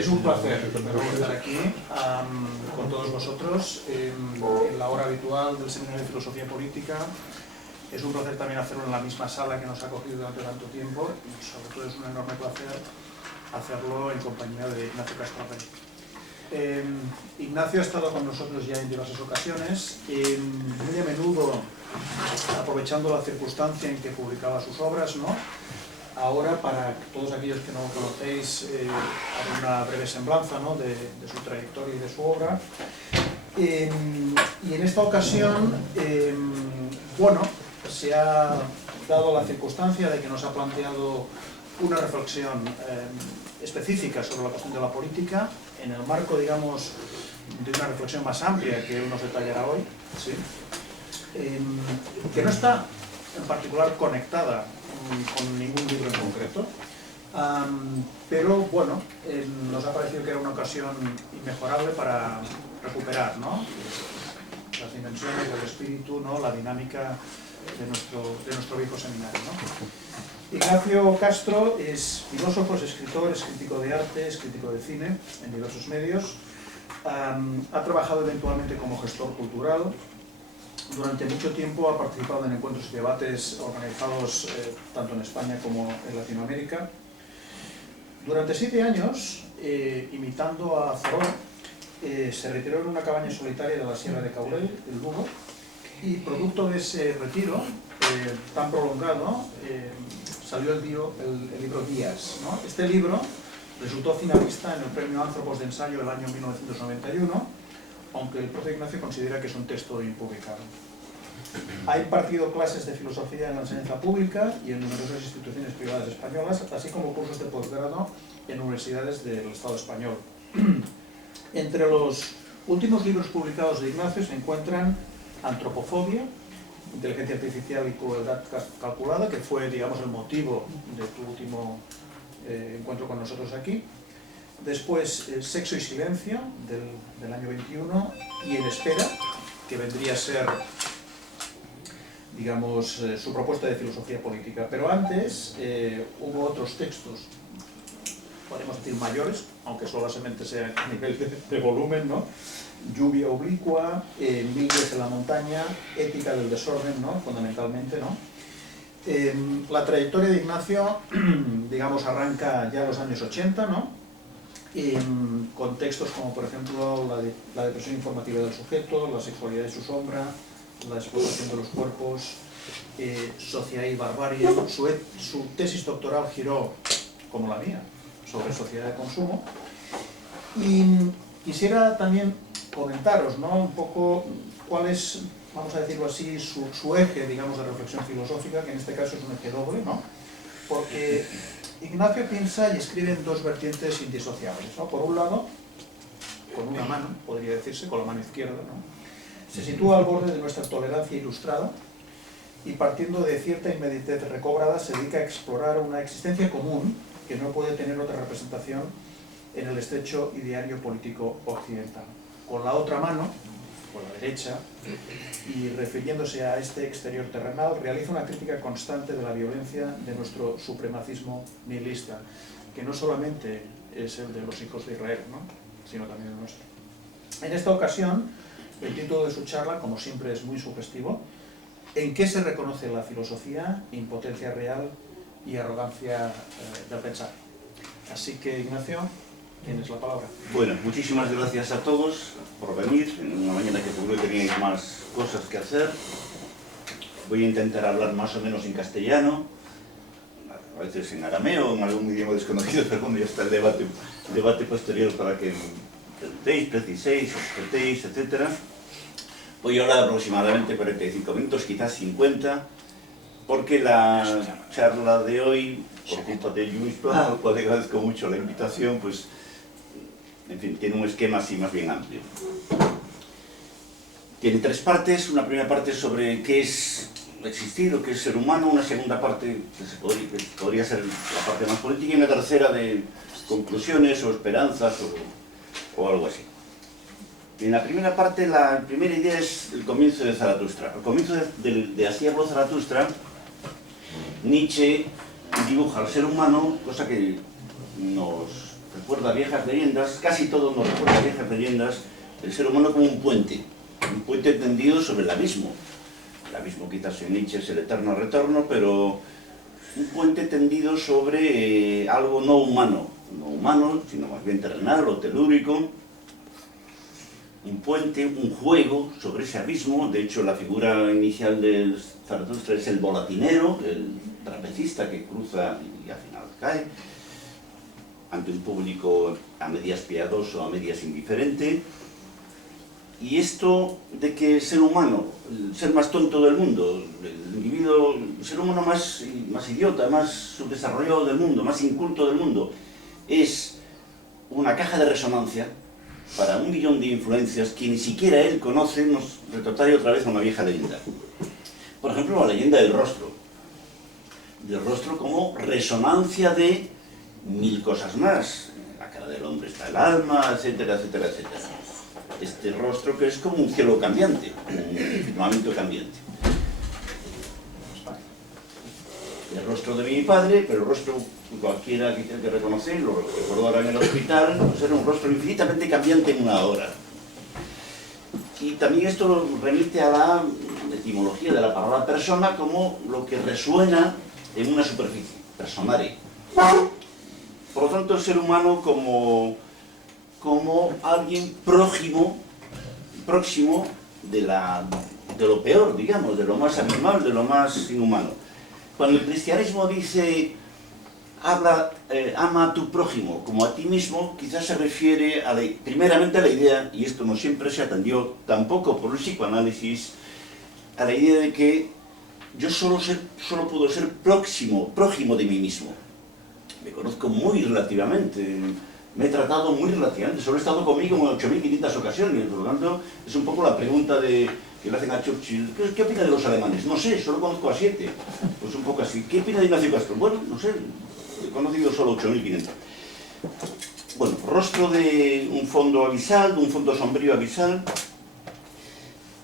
Es un placer estar aquí con todos vosotros en la hora habitual del Seminario de Filosofía Política. Es un placer también hacerlo en la misma sala que nos ha acogido durante tanto tiempo y sobre todo es un enorme placer hacerlo en compañía de Ignacio Castro. Ignacio ha estado con nosotros ya en diversas ocasiones, muy a menudo aprovechando la circunstancia en que publicaba sus obras, ¿no? Ahora, para todos aquellos que no lo conocéis, hago una breve semblanza, ¿no?, de su trayectoria y de su obra. Y en esta ocasión, bueno, se ha dado la circunstancia de que nos ha planteado una reflexión específica sobre la cuestión de la política, en el marco, digamos, de una reflexión más amplia que él nos detallará hoy, ¿sí? Que no está en particular conectada con ningún libro en concreto, pero bueno, nos ha parecido que era una ocasión inmejorable para recuperar, ¿no?, las dimensiones del espíritu, ¿no?, la dinámica de nuestro viejo seminario, ¿no? Ignacio Castro es filósofo, es escritor, es crítico de arte, es crítico de cine en diversos medios. Ha trabajado eventualmente como gestor cultural. Durante mucho tiempo ha participado en encuentros y debates organizados tanto en España como en Latinoamérica. Durante 7 años, imitando a Thoreau, se retiró en una cabaña solitaria de la Sierra de Caurel, el Lugo, y producto de ese retiro tan prolongado, salió el libro Días, ¿no? Este libro resultó finalista en el Premio Anthropos de Ensayo del año 1991, aunque el propio Ignacio considera que es un texto impublicado. Ha impartido clases de filosofía en la enseñanza pública y en numerosas instituciones privadas españolas, así como cursos de posgrado en universidades del Estado español. Entre los últimos libros publicados de Ignacio se encuentran Antropofobia, Inteligencia Artificial y Crueldad Calculada, que fue, digamos, el motivo de tu último encuentro con nosotros aquí. Después, Sexo y Silencio, del año 21, y En Espera, que vendría a ser, digamos, su propuesta de filosofía política. Pero antes hubo otros textos, podemos decir mayores, aunque solamente sea a nivel de volumen, ¿no? Lluvia oblicua, Mil veces en la montaña, Ética del desorden, ¿no?, fundamentalmente, ¿no? La trayectoria de Ignacio, digamos, arranca ya en los años 80, ¿no?, con textos como, por ejemplo, la depresión informativa del sujeto, la sexualidad y su sombra, la explotación de los cuerpos, Sociedad y barbarie. Su tesis doctoral giró, como la mía, sobre sociedad de consumo. Y quisiera también comentaros, ¿no?, un poco cuál es, vamos a decirlo así, su eje, digamos, de reflexión filosófica, que en este caso es un eje doble, ¿no?, porque Ignacio piensa y escribe en dos vertientes indisociables, ¿no? Por un lado, con una mano, podría decirse, con la mano izquierda, ¿no?, se sitúa al borde de nuestra tolerancia ilustrada y, partiendo de cierta inmediatez recobrada, se dedica a explorar una existencia común que no puede tener otra representación en el estrecho ideario político occidental. Con la otra mano, con la derecha, y refiriéndose a este exterior terrenal, realiza una crítica constante de la violencia de nuestro supremacismo nihilista, que no solamente es el de los hijos de Israel, ¿no?, sino también el nuestro. En esta ocasión, el título de su charla, como siempre, es muy sugestivo: ¿en qué se reconoce la filosofía, impotencia real y arrogancia del pensar? Así que, Ignacio, tienes la palabra. Bueno, muchísimas gracias a todos por venir. En una mañana que seguro que teníais más cosas que hacer. Voy a intentar hablar más o menos en castellano, a veces en arameo o en algún idioma desconocido, pero bueno, ya está el debate posterior para que preguntéis, preciséis, objetéis, etc. Voy a hablar aproximadamente 45 minutos, quizás 50, porque la charla de hoy, por culpa de Luis Pla, al cual le agradezco mucho la invitación, pues, en fin, tiene un esquema así más bien amplio. Tiene 3 partes: una primera parte sobre qué es existir o qué es ser humano, una segunda parte que podría ser la parte más política, y una tercera de conclusiones o esperanzas o algo así. En la primera parte, la primera idea es el comienzo de Zaratustra. Al comienzo de Así habló Zaratustra, Nietzsche dibuja al ser humano, cosa que nos recuerda viejas leyendas, casi todo nos recuerda viejas leyendas, el ser humano como un puente tendido sobre el abismo. El abismo quizás en Nietzsche es el eterno retorno, pero un puente tendido sobre algo no humano, sino más bien terrenal o telúrico. Un puente, un juego sobre ese abismo. De hecho, la figura inicial del Zaratustra es el volatinero, el trapecista que cruza y al final cae ante un público a medias piadoso, a medias indiferente. Y esto de que el ser humano, el ser más tonto del mundo, el individuo, el ser humano más idiota, más subdesarrollado del mundo, más inculto del mundo, es una caja de resonancia para 1 millón de influencias que ni siquiera él conoce, nos retrotrae otra vez a una vieja leyenda. Por ejemplo, la leyenda del rostro como resonancia de 1000 cosas más. En la cara del hombre está el alma, etcétera, etcétera, etcétera. Este rostro que es como un cielo cambiante, un firmamento cambiante. El rostro de mi padre, pero el rostro cualquiera que tenga que reconocer, lo recuerdo ahora en el hospital, pues era un rostro infinitamente cambiante en una hora. Y también esto remite a la etimología de la palabra persona como lo que resuena en una superficie, personare. Por lo tanto, el ser humano como alguien próximo de lo peor, digamos, de lo más abismal, de lo más inhumano. Cuando el cristianismo dice, ama a tu prójimo como a ti mismo, quizás se refiere primeramente a la idea, y esto no siempre se atendió tampoco por el psicoanálisis, a la idea de que yo solo puedo ser prójimo de mí mismo. Me conozco muy relativamente, me he tratado muy relativamente, solo he estado conmigo en 8.500 ocasiones, por lo tanto, es un poco la pregunta que le hacen a Churchill, ¿qué opina de los alemanes? No sé, solo conozco a 7. Pues un poco así. ¿Qué opina de Ignacio Castro? Bueno, no sé, he conocido solo 8.500. Bueno, rostro de un fondo abisal, de un fondo sombrío abisal,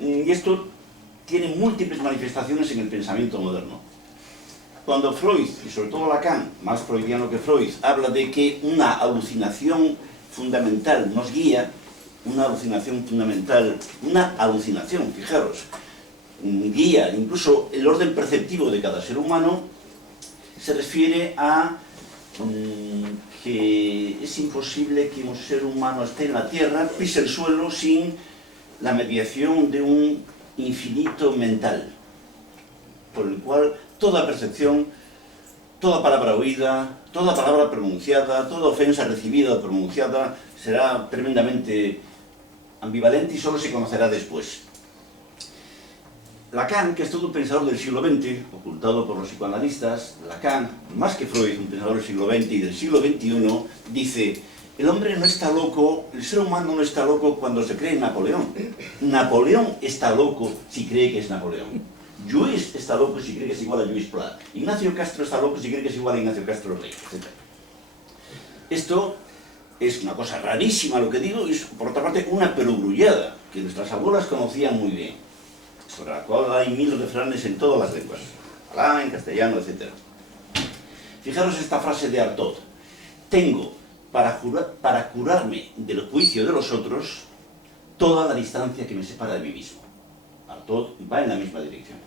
y esto tiene múltiples manifestaciones en el pensamiento moderno. Cuando Freud, y sobre todo Lacan, más freudiano que Freud, habla de que una alucinación fundamental nos guía, fijaros, guía incluso el orden perceptivo de cada ser humano, se refiere a que es imposible que un ser humano esté en la Tierra, pise el suelo sin la mediación de un infinito mental, por el cual toda percepción, toda palabra oída, toda palabra pronunciada, toda ofensa recibida o pronunciada será tremendamente ambivalente y solo se conocerá después. Lacan, que es todo un pensador del siglo XX, ocultado por los psicoanalistas, Lacan, más que Freud, un pensador del siglo XX y del siglo XXI, dice: el hombre no está loco, el ser humano no está loco cuando se cree Napoleón. Napoleón está loco si cree que es Napoleón. Lluís está loco si cree que es igual a Lluís Pla. Ignacio Castro está loco si cree que es igual a Ignacio Castro Rey, etc. Esto es una cosa rarísima lo que digo, y es por otra parte una perogrullada que nuestras abuelas conocían muy bien, sobre la cual hay 1000 refranes en todas las lenguas, catalán, en castellano, etc. Fijaros esta frase de Artaud: tengo para curarme del juicio de los otros toda la distancia que me separa de mí mismo. Artaud va en la misma dirección.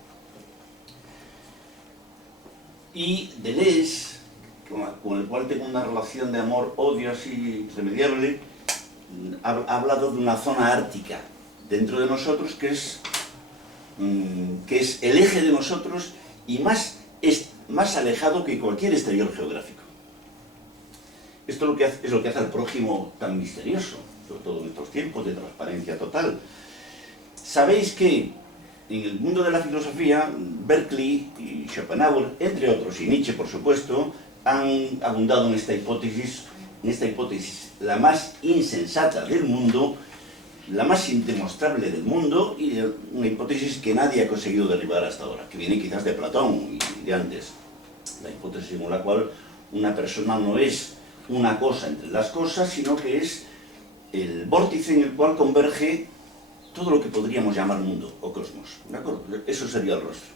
Y Deleuze, con el cual tengo una relación de amor-odio así irremediable, ha hablado de una zona ártica dentro de nosotros que es el eje de nosotros y es más alejado que cualquier exterior geográfico. Esto es lo que hace al prójimo tan misterioso, sobre todo en estos tiempos de transparencia total. Sabéis que en el mundo de la filosofía, Berkeley y Schopenhauer, entre otros, y Nietzsche por supuesto, han abundado en esta hipótesis, la más insensata del mundo, la más indemostrable del mundo, y una hipótesis que nadie ha conseguido derribar hasta ahora, que viene quizás de Platón y de antes. La hipótesis según la cual una persona no es una cosa entre las cosas, sino que es el vórtice en el cual converge todo lo que podríamos llamar mundo o cosmos, ¿de acuerdo? Eso sería el rostro.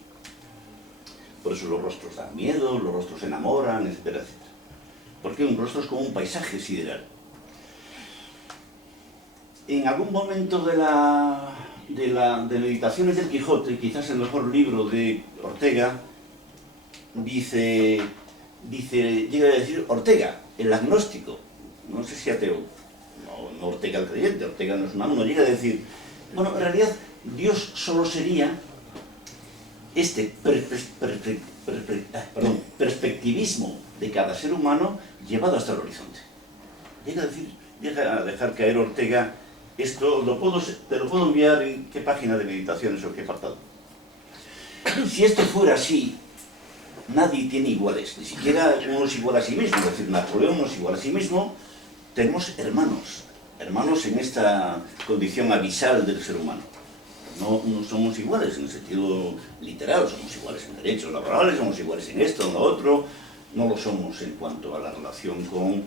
Por eso los rostros dan miedo, los rostros enamoran, etcétera, etcétera. porque un rostro es como un paisaje sideral. En algún momento de Meditaciones del Quijote, quizás el mejor libro de Ortega, llega a decir Ortega, el agnóstico, no sé si ateo, no Ortega el creyente, Ortega no es un uno, llega a decir, bueno, en realidad Dios solo sería este perspectivismo de cada ser humano llevado hasta el horizonte. Llega a dejar caer Ortega. Esto te lo puedo enviar en qué página de meditaciones o qué apartado. Si esto fuera así, nadie tiene iguales, ni siquiera uno es igual a sí mismo. Es decir, Napoleón no es igual a sí mismo. Tenemos hermanos en esta condición abisal del ser humano. No somos iguales en el sentido literal, somos iguales en derechos laborales, somos iguales en esto, en lo otro. No lo somos en cuanto a la relación con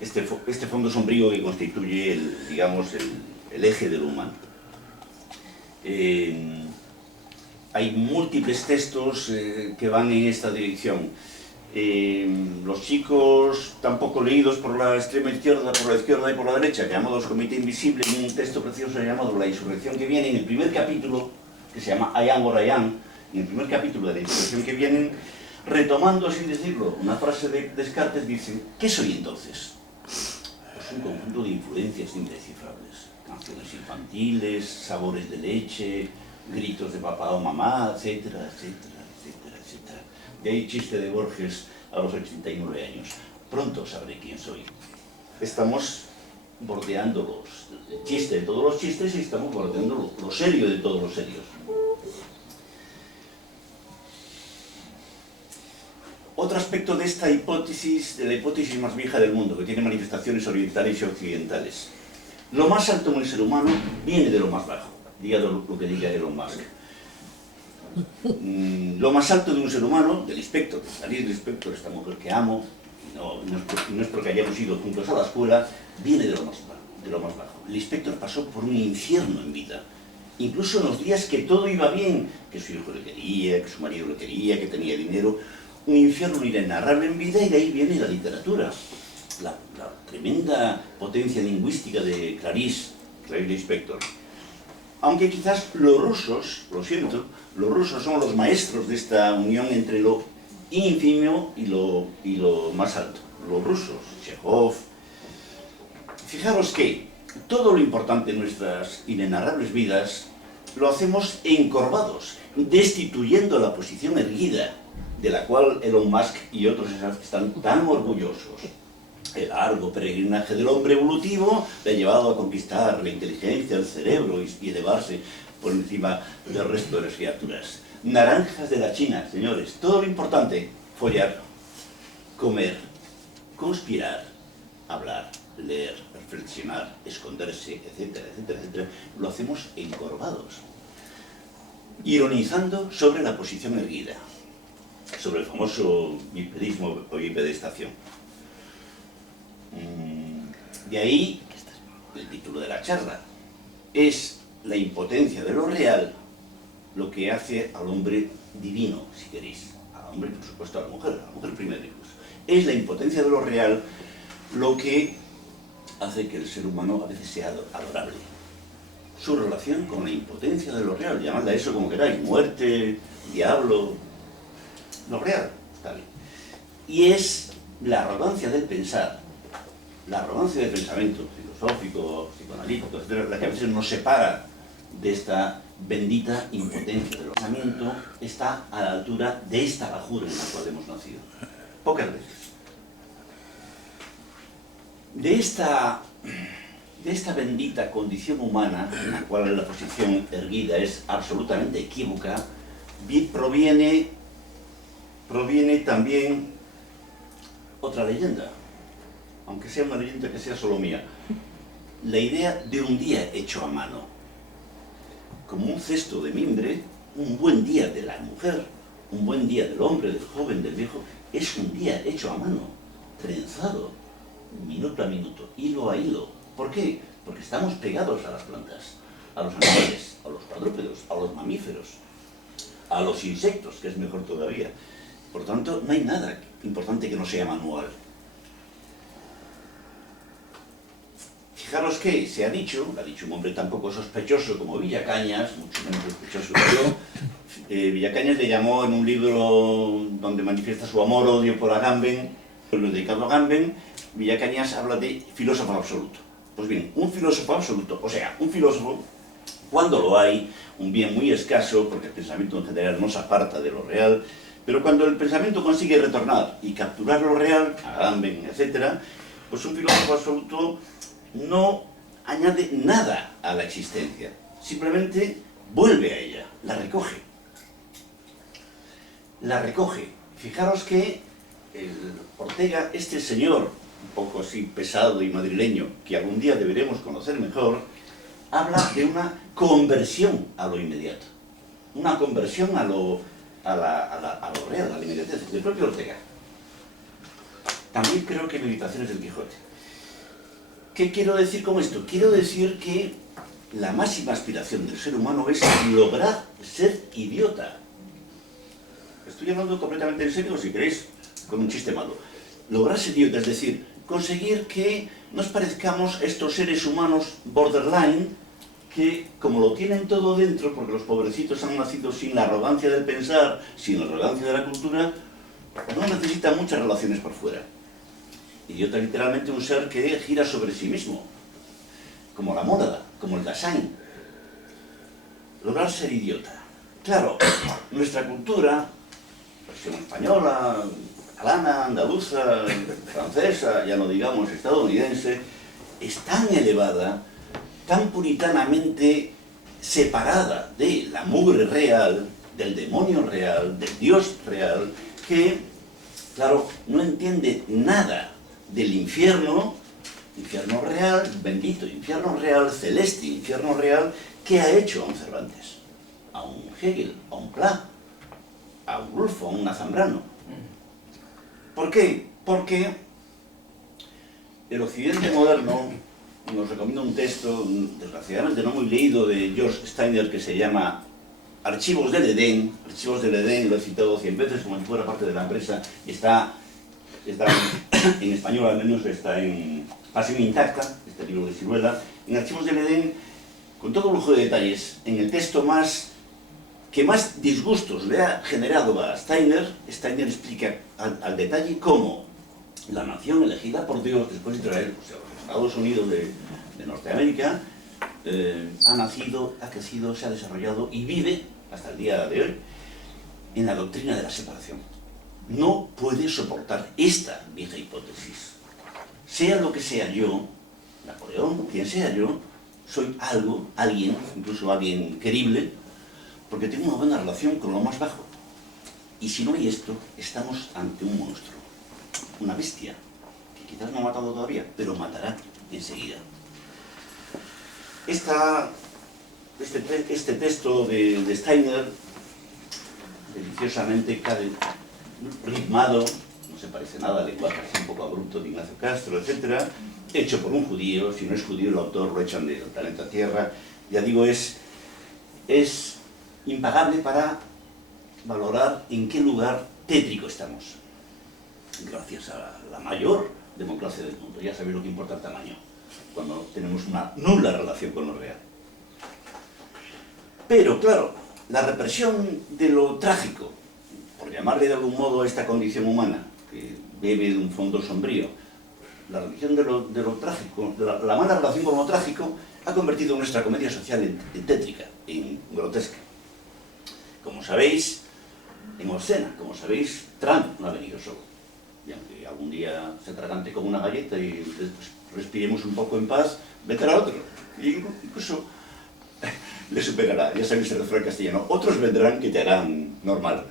este fondo sombrío que constituye el eje de lo humano. Hay múltiples textos que van en esta dirección. Los chicos tampoco leídos por la extrema izquierda, por la izquierda y por la derecha, llamados Comité Invisible, en un texto precioso llamado La Insurrección que viene, en el primer capítulo, que se llama I Am What I Am, en el primer capítulo de La Insurrección que vienen, retomando, así decirlo, una frase de Descartes, dicen, ¿qué soy entonces? Pues un conjunto de influencias indescifrables, canciones infantiles, sabores de leche, gritos de papá o mamá, etcétera, etcétera, etcétera, etcétera. De ahí chiste de Borges a los 89 años. Pronto sabré quién soy. Estamos bordeando el chiste de todos los chistes y estamos bordeando lo serio de todos los serios. Otro aspecto de esta hipótesis, de la hipótesis más vieja del mundo, que tiene manifestaciones orientales y occidentales. Lo más alto en el ser humano viene de lo más bajo, diga lo que diga Elon Musk. Lo más alto de un ser humano, del Inspector, de salir del Inspector, esta mujer que amo, no es porque hayamos ido juntos a la escuela, viene de lo más bajo. El Inspector pasó por un infierno en vida. Incluso en los días que todo iba bien, que su hijo le quería, que su marido le quería, que tenía dinero, un infierno inenarrable en vida, y de ahí viene la literatura. La tremenda potencia lingüística de Clarice Lispector. Aunque quizás los rusos, lo siento, los rusos son los maestros de esta unión entre lo ínfimo y lo más alto. Los rusos, Chekhov. Fijaros que todo lo importante en nuestras inenarrables vidas lo hacemos encorvados, destituyendo la posición erguida de la cual Elon Musk y otros están tan orgullosos. El largo peregrinaje del hombre evolutivo le ha llevado a conquistar la inteligencia, el cerebro y elevarse por encima del resto de las criaturas. Naranjas de la China, señores, todo lo importante: follar, comer, conspirar, hablar, leer, reflexionar, esconderse, etcétera, etcétera, etcétera, lo hacemos encorvados, ironizando sobre la posición erguida, sobre el famoso bipedismo o bipedestación. De ahí el título de la charla. Es la impotencia de lo real lo que hace al hombre divino, si queréis. Al hombre, por supuesto, a la mujer primero incluso. Es la impotencia de lo real lo que hace que el ser humano a veces sea adorable. Su relación con la impotencia de lo real, llamadla eso como queráis, muerte, diablo, lo real, está bien. Y es la arrogancia del pensar, la arrogancia del pensamiento filosófico, psicoanalítico, etc., la que a veces nos separa de esta bendita impotencia del pensamiento, está a la altura de esta bajura en la cual hemos nacido. Pocas veces. De esta bendita condición humana, en la cual la posición erguida es absolutamente equívoca, proviene también otra leyenda, aunque sea una leyenda que sea solo mía, la idea de un día hecho a mano, como un cesto de mimbre. Un buen día de la mujer, un buen día del hombre, del joven, del viejo, es un día hecho a mano, trenzado, minuto a minuto, hilo a hilo. ¿Por qué? Porque estamos pegados a las plantas, a los animales, a los cuadrúpedos, a los mamíferos, a los insectos, que es mejor todavía. Por tanto, no hay nada importante que no sea manual. Fijaros que se ha dicho, lo ha dicho un hombre tan poco sospechoso como Villacañas, mucho menos sospechoso que yo. Villacañas le llamó en un libro donde manifiesta su amor-odio por Agamben, dedicado a Agamben, Villacañas habla de filósofo absoluto. Pues bien, un filósofo absoluto, o sea, un filósofo, cuando lo hay, un bien muy escaso, porque el pensamiento en general no se aparta de lo real, pero cuando el pensamiento consigue retornar y capturar lo real, Agamben, etc., pues un filósofo absoluto no añade nada a la existencia, simplemente vuelve a ella, la recoge. La recoge. Fijaros que Ortega, este señor, un poco así pesado y madrileño, que algún día deberemos conocer mejor, habla de una conversión a lo inmediato, una conversión a lo real, a la inmediatez, del propio Ortega. También creo que Meditaciones del Quijote. ¿Qué quiero decir con esto? Quiero decir que la máxima aspiración del ser humano es lograr ser idiota. Estoy hablando completamente en serio, si queréis, con un chiste malo. Lograr ser idiota, es decir, conseguir que nos parezcamos estos seres humanos borderline que, como lo tienen todo dentro, porque los pobrecitos han nacido sin la arrogancia del pensar, sin la arrogancia de la cultura, no necesitan muchas relaciones por fuera. Idiota literalmente un ser que gira sobre sí mismo, como la mónada, como el Dasein. Lograr ser idiota. Claro, nuestra cultura, versión española, catalana, andaluza, francesa, ya no digamos estadounidense, es tan elevada, tan puritanamente separada de la mugre real, del demonio real, del Dios real, que, claro, no entiende nada del infierno, infierno real, bendito infierno real, celeste infierno real, que ha hecho a un Cervantes, a un Hegel, a un Pla, a un Rulfo, a un Zambrano. ¿Por qué? Porque el occidente moderno nos recomienda un texto, desgraciadamente no muy leído, de George Steiner, que se llama Archivos del Edén. Archivos del Edén, lo he citado 100 veces como si fuera parte de la empresa, y está en español al menos, está en Pasión Intacta, este libro de Siruela. En Archivos del Edén, con todo lujo de detalles, en el texto que más disgustos le ha generado a Steiner, Steiner explica al detalle cómo la nación elegida por Dios después de Israel, o sea, los Estados Unidos de Norteamérica, ha nacido, ha crecido, se ha desarrollado y vive, hasta el día de hoy, en la doctrina de la separación. No puede soportar esta vieja hipótesis. Sea lo que sea yo, Napoleón, quien sea yo, soy alguien, incluso alguien querible, porque tengo una buena relación con lo más bajo. Y si no hay esto, estamos ante un monstruo, una bestia, que quizás no ha matado todavía, pero matará enseguida. Este texto de Steiner, deliciosamente ritmado, no se parece nada al lenguaje así un poco abrupto de Ignacio Castro, etc., hecho por un judío. Si no es judío el autor lo echan del planeta Tierra. Ya digo, es impagable para valorar en qué lugar tétrico estamos, gracias a la mayor democracia del mundo. Ya sabéis lo que importa el tamaño, cuando tenemos una nula relación con lo real. Pero, claro, la represión de lo trágico, por llamarle de algún modo a esta condición humana, que bebe de un fondo sombrío, la religión de lo trágico, la mala relación con lo trágico, ha convertido nuestra comedia social en tétrica, en grotesca. Como sabéis, en obscena. Como sabéis, Trump no ha venido solo. Y aunque algún día se atragante como una galleta y respiremos un poco en paz, vendrá otro. Y incluso le superará. Ya sabéis el refrán castellano. Otros vendrán que te harán normal.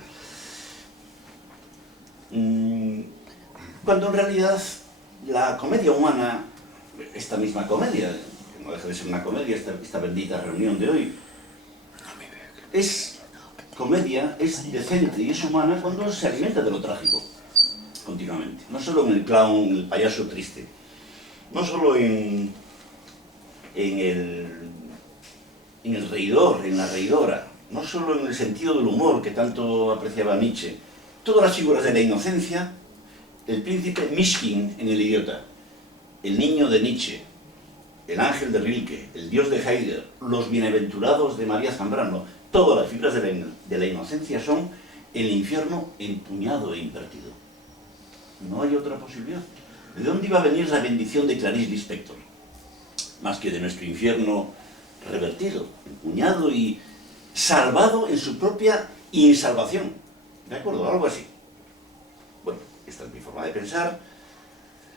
Cuando en realidad la comedia humana, esta misma comedia, que no deja de ser una comedia, esta bendita reunión de hoy, es comedia, es decente y es humana cuando se alimenta de lo trágico continuamente. No solo en el clown, el payaso triste, no solo en el reidor, en la reidora, no solo en el sentido del humor que tanto apreciaba Nietzsche. Todas las figuras de la inocencia, el príncipe Mishkin en El idiota, el niño de Nietzsche, el ángel de Rilke, el Dios de Heidegger, los bienaventurados de María Zambrano, todas las fibras de la inocencia son el infierno empuñado e invertido. No hay otra posibilidad. ¿De dónde iba a venir la bendición de Clarice Lispector? Más que de nuestro infierno revertido, empuñado y salvado en su propia insalvación. ¿De acuerdo? Algo así. Bueno, esta es mi forma de pensar.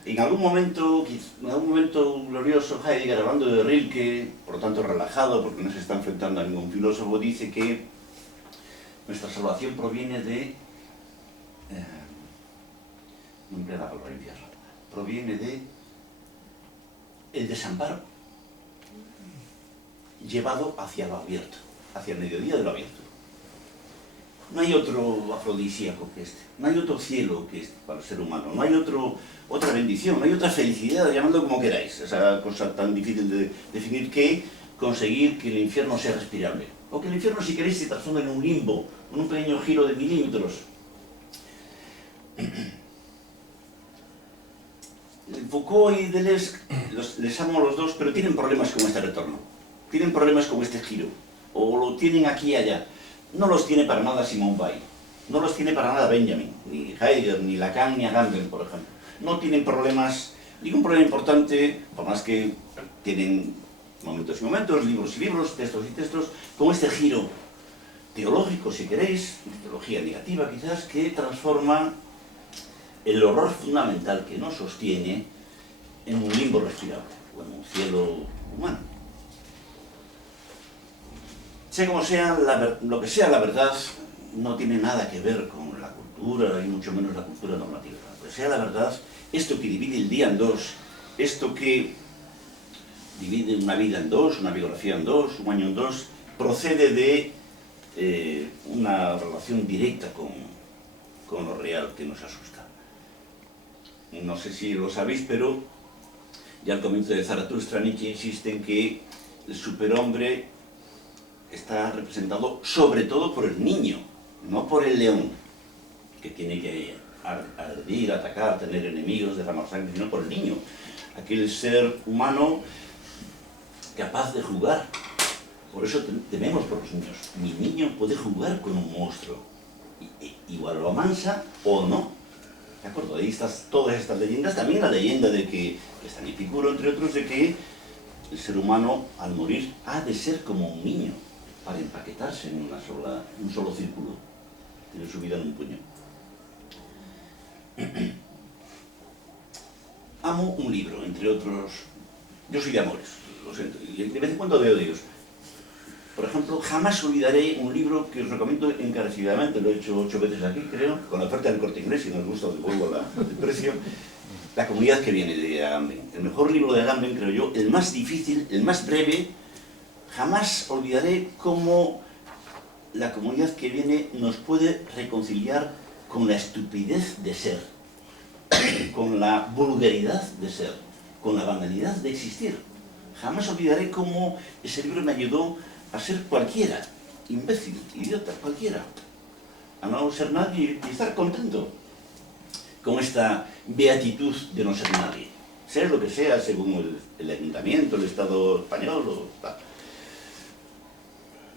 En algún momento glorioso, Heidegger, hablando de Rilke, por lo tanto relajado, porque no se está enfrentando a ningún filósofo, dice que nuestra salvación proviene de... no emplea la palabra infierno. Proviene de el desamparo llevado hacia lo abierto, hacia el mediodía de lo abierto. No hay otro afrodisíaco que este, no hay otro cielo que este para el ser humano, no hay otra bendición, no hay otra felicidad, llamadlo como queráis, esa cosa tan difícil de definir, que conseguir que el infierno sea respirable. O que el infierno, si queréis, se transforme en un limbo, en un pequeño giro de milímetros. Foucault y Deleuze, les amo a los dos, pero tienen problemas con este retorno. Tienen problemas con este giro. O lo tienen aquí y allá. No los tiene para nada Simone Weil. No los tiene para nada Benjamin, ni Heidegger, ni Lacan, ni Agamben, por ejemplo. No tienen problemas, ningún problema importante, por más que tienen momentos y momentos, libros y libros, textos y textos, con este giro teológico, si queréis, teología negativa quizás, que transforma el horror fundamental que nos sostiene en un limbo respirable, o en un cielo humano. Sea como sea, lo que sea la verdad no tiene nada que ver con la cultura, y mucho menos la cultura normativa. Lo que sea la verdad, esto que divide el día en dos, esto que divide una vida en dos, una biografía en dos, un año en dos, procede de una relación directa con lo real que nos asusta. No sé si lo sabéis, pero ya al comienzo de Zaratustra, Nietzsche insiste en que el superhombre está representado sobre todo por el niño, no por el león, que tiene que ardir, atacar, tener enemigos, derramar sangre, sino por el niño, aquel ser humano capaz de jugar. Por eso tememos por los niños. Mi niño puede jugar con un monstruo, igual lo amansa o no. ¿De acuerdo? Ahí están todas estas leyendas, también la leyenda de que está en Epicuro, entre otros, de que el ser humano al morir ha de ser como un niño, para empaquetarse en un solo círculo, tiene su vida en un puño. Amo un libro, entre otros. Yo soy de amores, lo siento, y de vez en cuando de odios. Por ejemplo, jamás olvidaré un libro que os recomiendo encarecidamente, lo he hecho 8 veces aquí, creo, con la oferta del Corte Inglés, si no os gusta os devuelvo el precio. La comunidad que viene de Agamben. El mejor libro de Agamben, creo yo, el más difícil, el más breve. Jamás olvidaré cómo la comunidad que viene nos puede reconciliar con la estupidez de ser, con la vulgaridad de ser, con la banalidad de existir. Jamás olvidaré cómo ese libro me ayudó a ser cualquiera, imbécil, idiota, cualquiera, a no ser nadie y estar contento con esta beatitud de no ser nadie. Ser lo que sea, según el ayuntamiento, el Estado español o tal.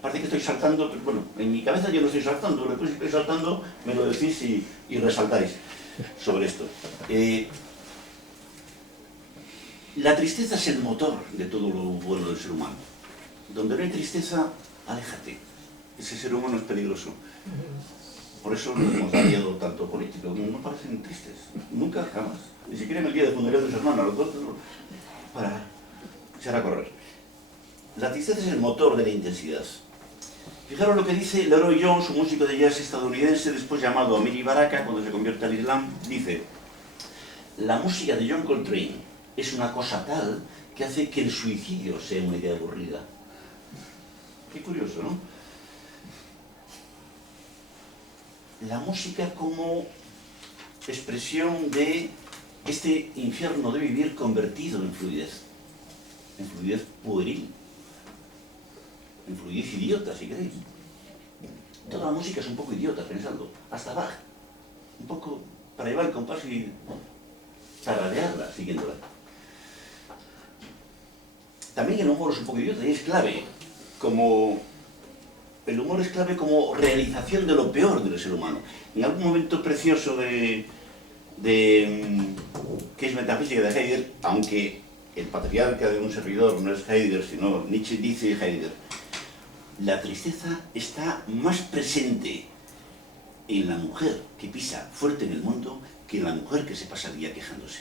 Parece que estoy saltando, pero bueno, en mi cabeza yo no estoy saltando, pero después si estoy saltando me lo decís y resaltáis sobre esto. La tristeza es el motor de todo lo bueno del ser humano. Donde no hay tristeza, aléjate. Ese ser humano es peligroso. Por eso nos hemos aliado tanto políticos, no parecen tristes, nunca, jamás. Ni siquiera en el día de funeral de su hermana, los dos para echar a correr. La tristeza es el motor de la intensidad. Fijaros lo que dice Leroy Jones, un músico de jazz estadounidense, después llamado Amiri Baraka, cuando se convierte al Islam, dice: la música de John Coltrane es una cosa tal que hace que el suicidio sea una idea aburrida. Qué curioso, ¿no? La música como expresión de este infierno de vivir convertido en fluidez pueril, en fluidez idiota, si queréis. Toda la música es un poco idiota, pensadlo, hasta Bach, un poco para llevar el compás y tararearla, siguiéndola. también el humor es un poco idiota y es clave. El humor es clave como realización de lo peor del ser humano. En algún momento precioso que es Metafísica de Heidegger, aunque el patriarca de un servidor no es Heidegger, sino Nietzsche, dice Heidegger, la tristeza está más presente en la mujer que pisa fuerte en el mundo que en la mujer que se pasa el día quejándose.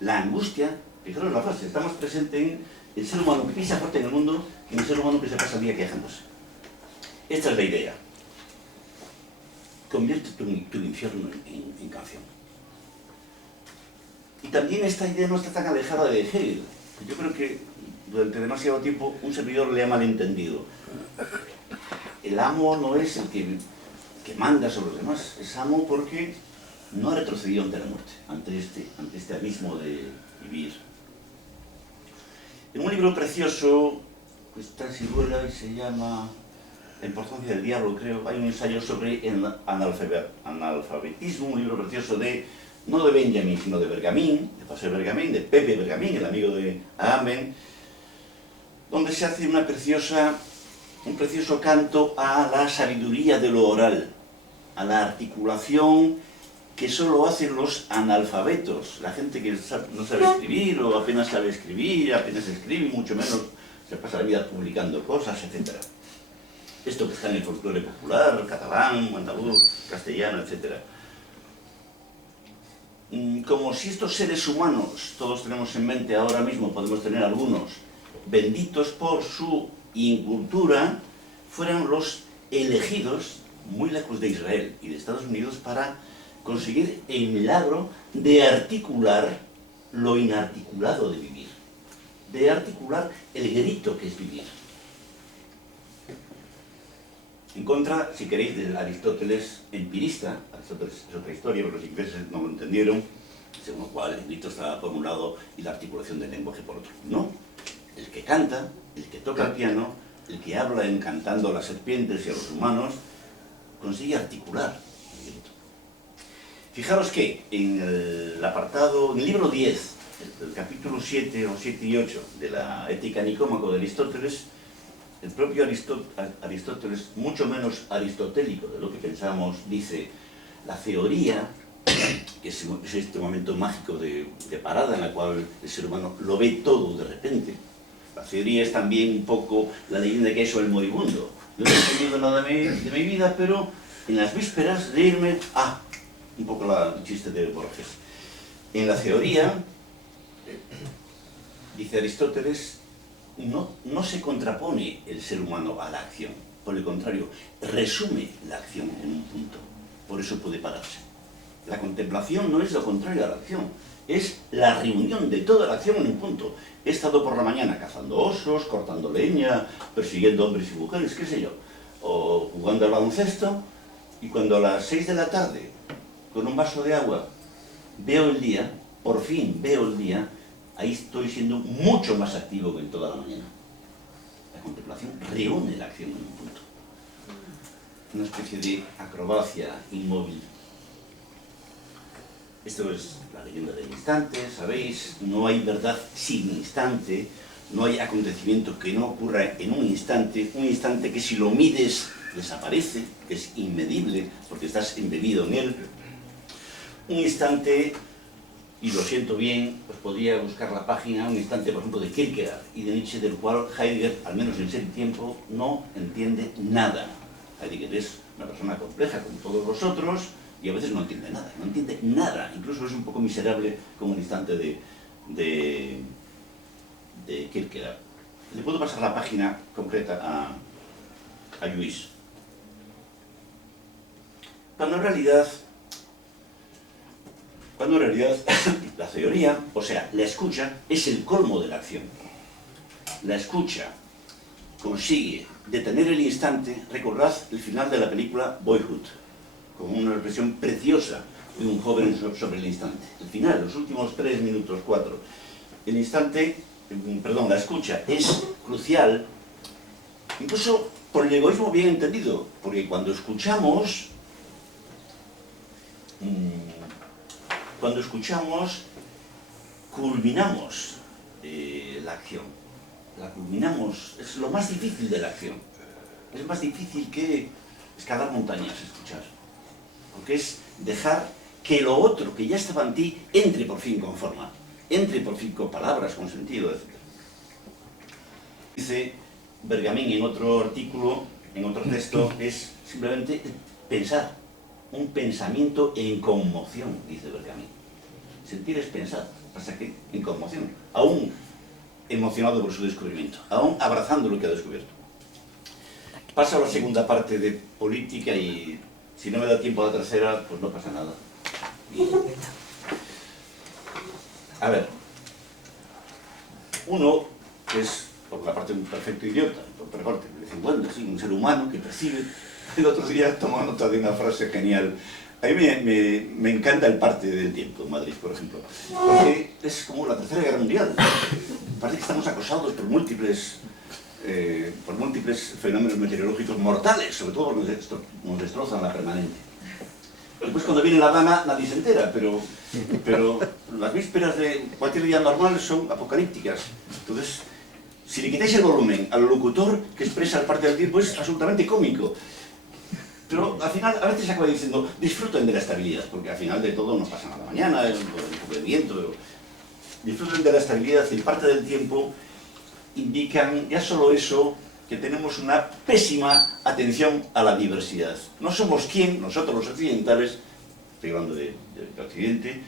La angustia, fijaros la frase, está más presente en el ser humano que pisa fuerte en el mundo que en el ser humano que se pasa el día quejándose. Esta es la idea. Convierte tu infierno en canción. Y también esta idea no está tan alejada de Hegel. Yo creo que durante demasiado tiempo un servidor le ha malentendido. El amo no es el que manda sobre los demás, es amo porque no ha retrocedido ante la muerte, ante este abismo de vivir. En un libro precioso, que está en Siruela y se llama La importancia del diablo, creo, hay un ensayo sobre el analfabetismo, un libro precioso no de Benjamin, sino de Bergamín, de José Bergamín, de Pepe Bergamín, el amigo de Amen, donde se hace un precioso canto a la sabiduría de lo oral, a la articulación que solo hacen los analfabetos, la gente que no sabe escribir o apenas sabe escribir, apenas escribe, mucho menos se pasa la vida publicando cosas, etc. Esto que está en el folclore popular, catalán, andaluz, castellano, etc. Como si estos seres humanos, todos tenemos en mente ahora mismo, podemos tener algunos, benditos por su incultura, fueran los elegidos muy lejos de Israel y de Estados Unidos para conseguir el milagro de articular lo inarticulado de vivir, de articular el grito que es vivir. En contra, si queréis, del Aristóteles empirista, Aristóteles es otra historia, pero los ingleses no lo entendieron, según lo cual el grito estaba por un lado y la articulación del lenguaje por otro. No, el que canta, el que toca el piano, el que habla encantando a las serpientes y a los humanos, consigue articular el grito. Fijaros que en el libro 10, el capítulo 7 o 7 y 8 de la Ética Nicómaco de Aristóteles, el propio Aristóteles, mucho menos aristotélico de lo que pensamos, dice: la teoría, que es este momento mágico de parada en la cual el ser humano lo ve todo de repente, la teoría es también un poco la leyenda que es el moribundo. Yo no he entendido nada de mi vida, pero en las vísperas de irme, un poco el chiste de Borges. En la teoría, dice Aristóteles, no se contrapone el ser humano a la acción, por el contrario, resume la acción en un punto, por eso puede pararse. La contemplación no es lo contrario a la acción, es la reunión de toda la acción en un punto. He estado por la mañana cazando osos, cortando leña, persiguiendo hombres y mujeres, qué sé yo, o jugando al baloncesto, y cuando a las 6 de la tarde, con un vaso de agua, veo el día, por fin veo el día, ahí estoy siendo mucho más activo que en toda la mañana. La contemplación reúne la acción en un punto. Una especie de acrobacia inmóvil. Esto es la leyenda del instante, ¿sabéis? No hay verdad sin instante, no hay acontecimiento que no ocurra en un instante que si lo mides desaparece, que es inmedible porque estás embebido en él. Un instante, y lo siento bien, pues podría buscar la página, un instante, por ejemplo, de Kierkegaard y de Nietzsche, del cual Heidegger, al menos en ese tiempo, no entiende nada. Heidegger es una persona compleja como todos vosotros y a veces no entiende nada, incluso es un poco miserable como un instante de Kierkegaard. Le puedo pasar la página concreta a Luis. Cuando en realidad la teoría, o sea, la escucha, es el colmo de la acción. La escucha consigue detener el instante. Recordad el final de la película Boyhood, con una expresión preciosa de un joven sobre el instante. El final, los últimos 3 minutos, 4. El instante, la escucha es crucial, incluso por el egoísmo bien entendido, porque cuando escuchamos, culminamos la acción. la culminamos, es lo más difícil de la acción. Es más difícil que escalar montañas, escuchar. Porque es dejar que lo otro que ya estaba en ti entre por fin con forma, entre por fin con palabras, con sentido, etc. Dice Bergamín en otro artículo, en otro texto, es simplemente pensar, un pensamiento en conmoción, dice Bergamín. Sentir es pensar, pasa que en conmoción, aún emocionado por su descubrimiento, aún abrazando lo que ha descubierto. Paso a la segunda parte de política y si no me da tiempo a la tercera, pues no pasa nada. A ver, uno que es por la parte un perfecto idiota, por otra parte, de vez en cuando, sí, un ser humano que percibe. El otro día tomaba nota de una frase genial. A mí me encanta el parte del tiempo en Madrid, por ejemplo, porque es como la Tercera Guerra Mundial. Parece que estamos acosados por múltiples fenómenos meteorológicos mortales, sobre todo nos destrozan la permanente. Después cuando viene la dana nadie se entera, pero las vísperas de cualquier día normal son apocalípticas. Entonces, si le quitáis el volumen al locutor que expresa el parte del tiempo es absolutamente cómico. Pero al final a veces acaba diciendo, disfruten de la estabilidad, porque al final de todo nos pasa nada mañana, es un poco de viento. Disfruten de la estabilidad y parte del tiempo indican ya solo eso, que tenemos una pésima atención a la diversidad. No somos quien, nosotros los occidentales, estoy hablando de Occidente,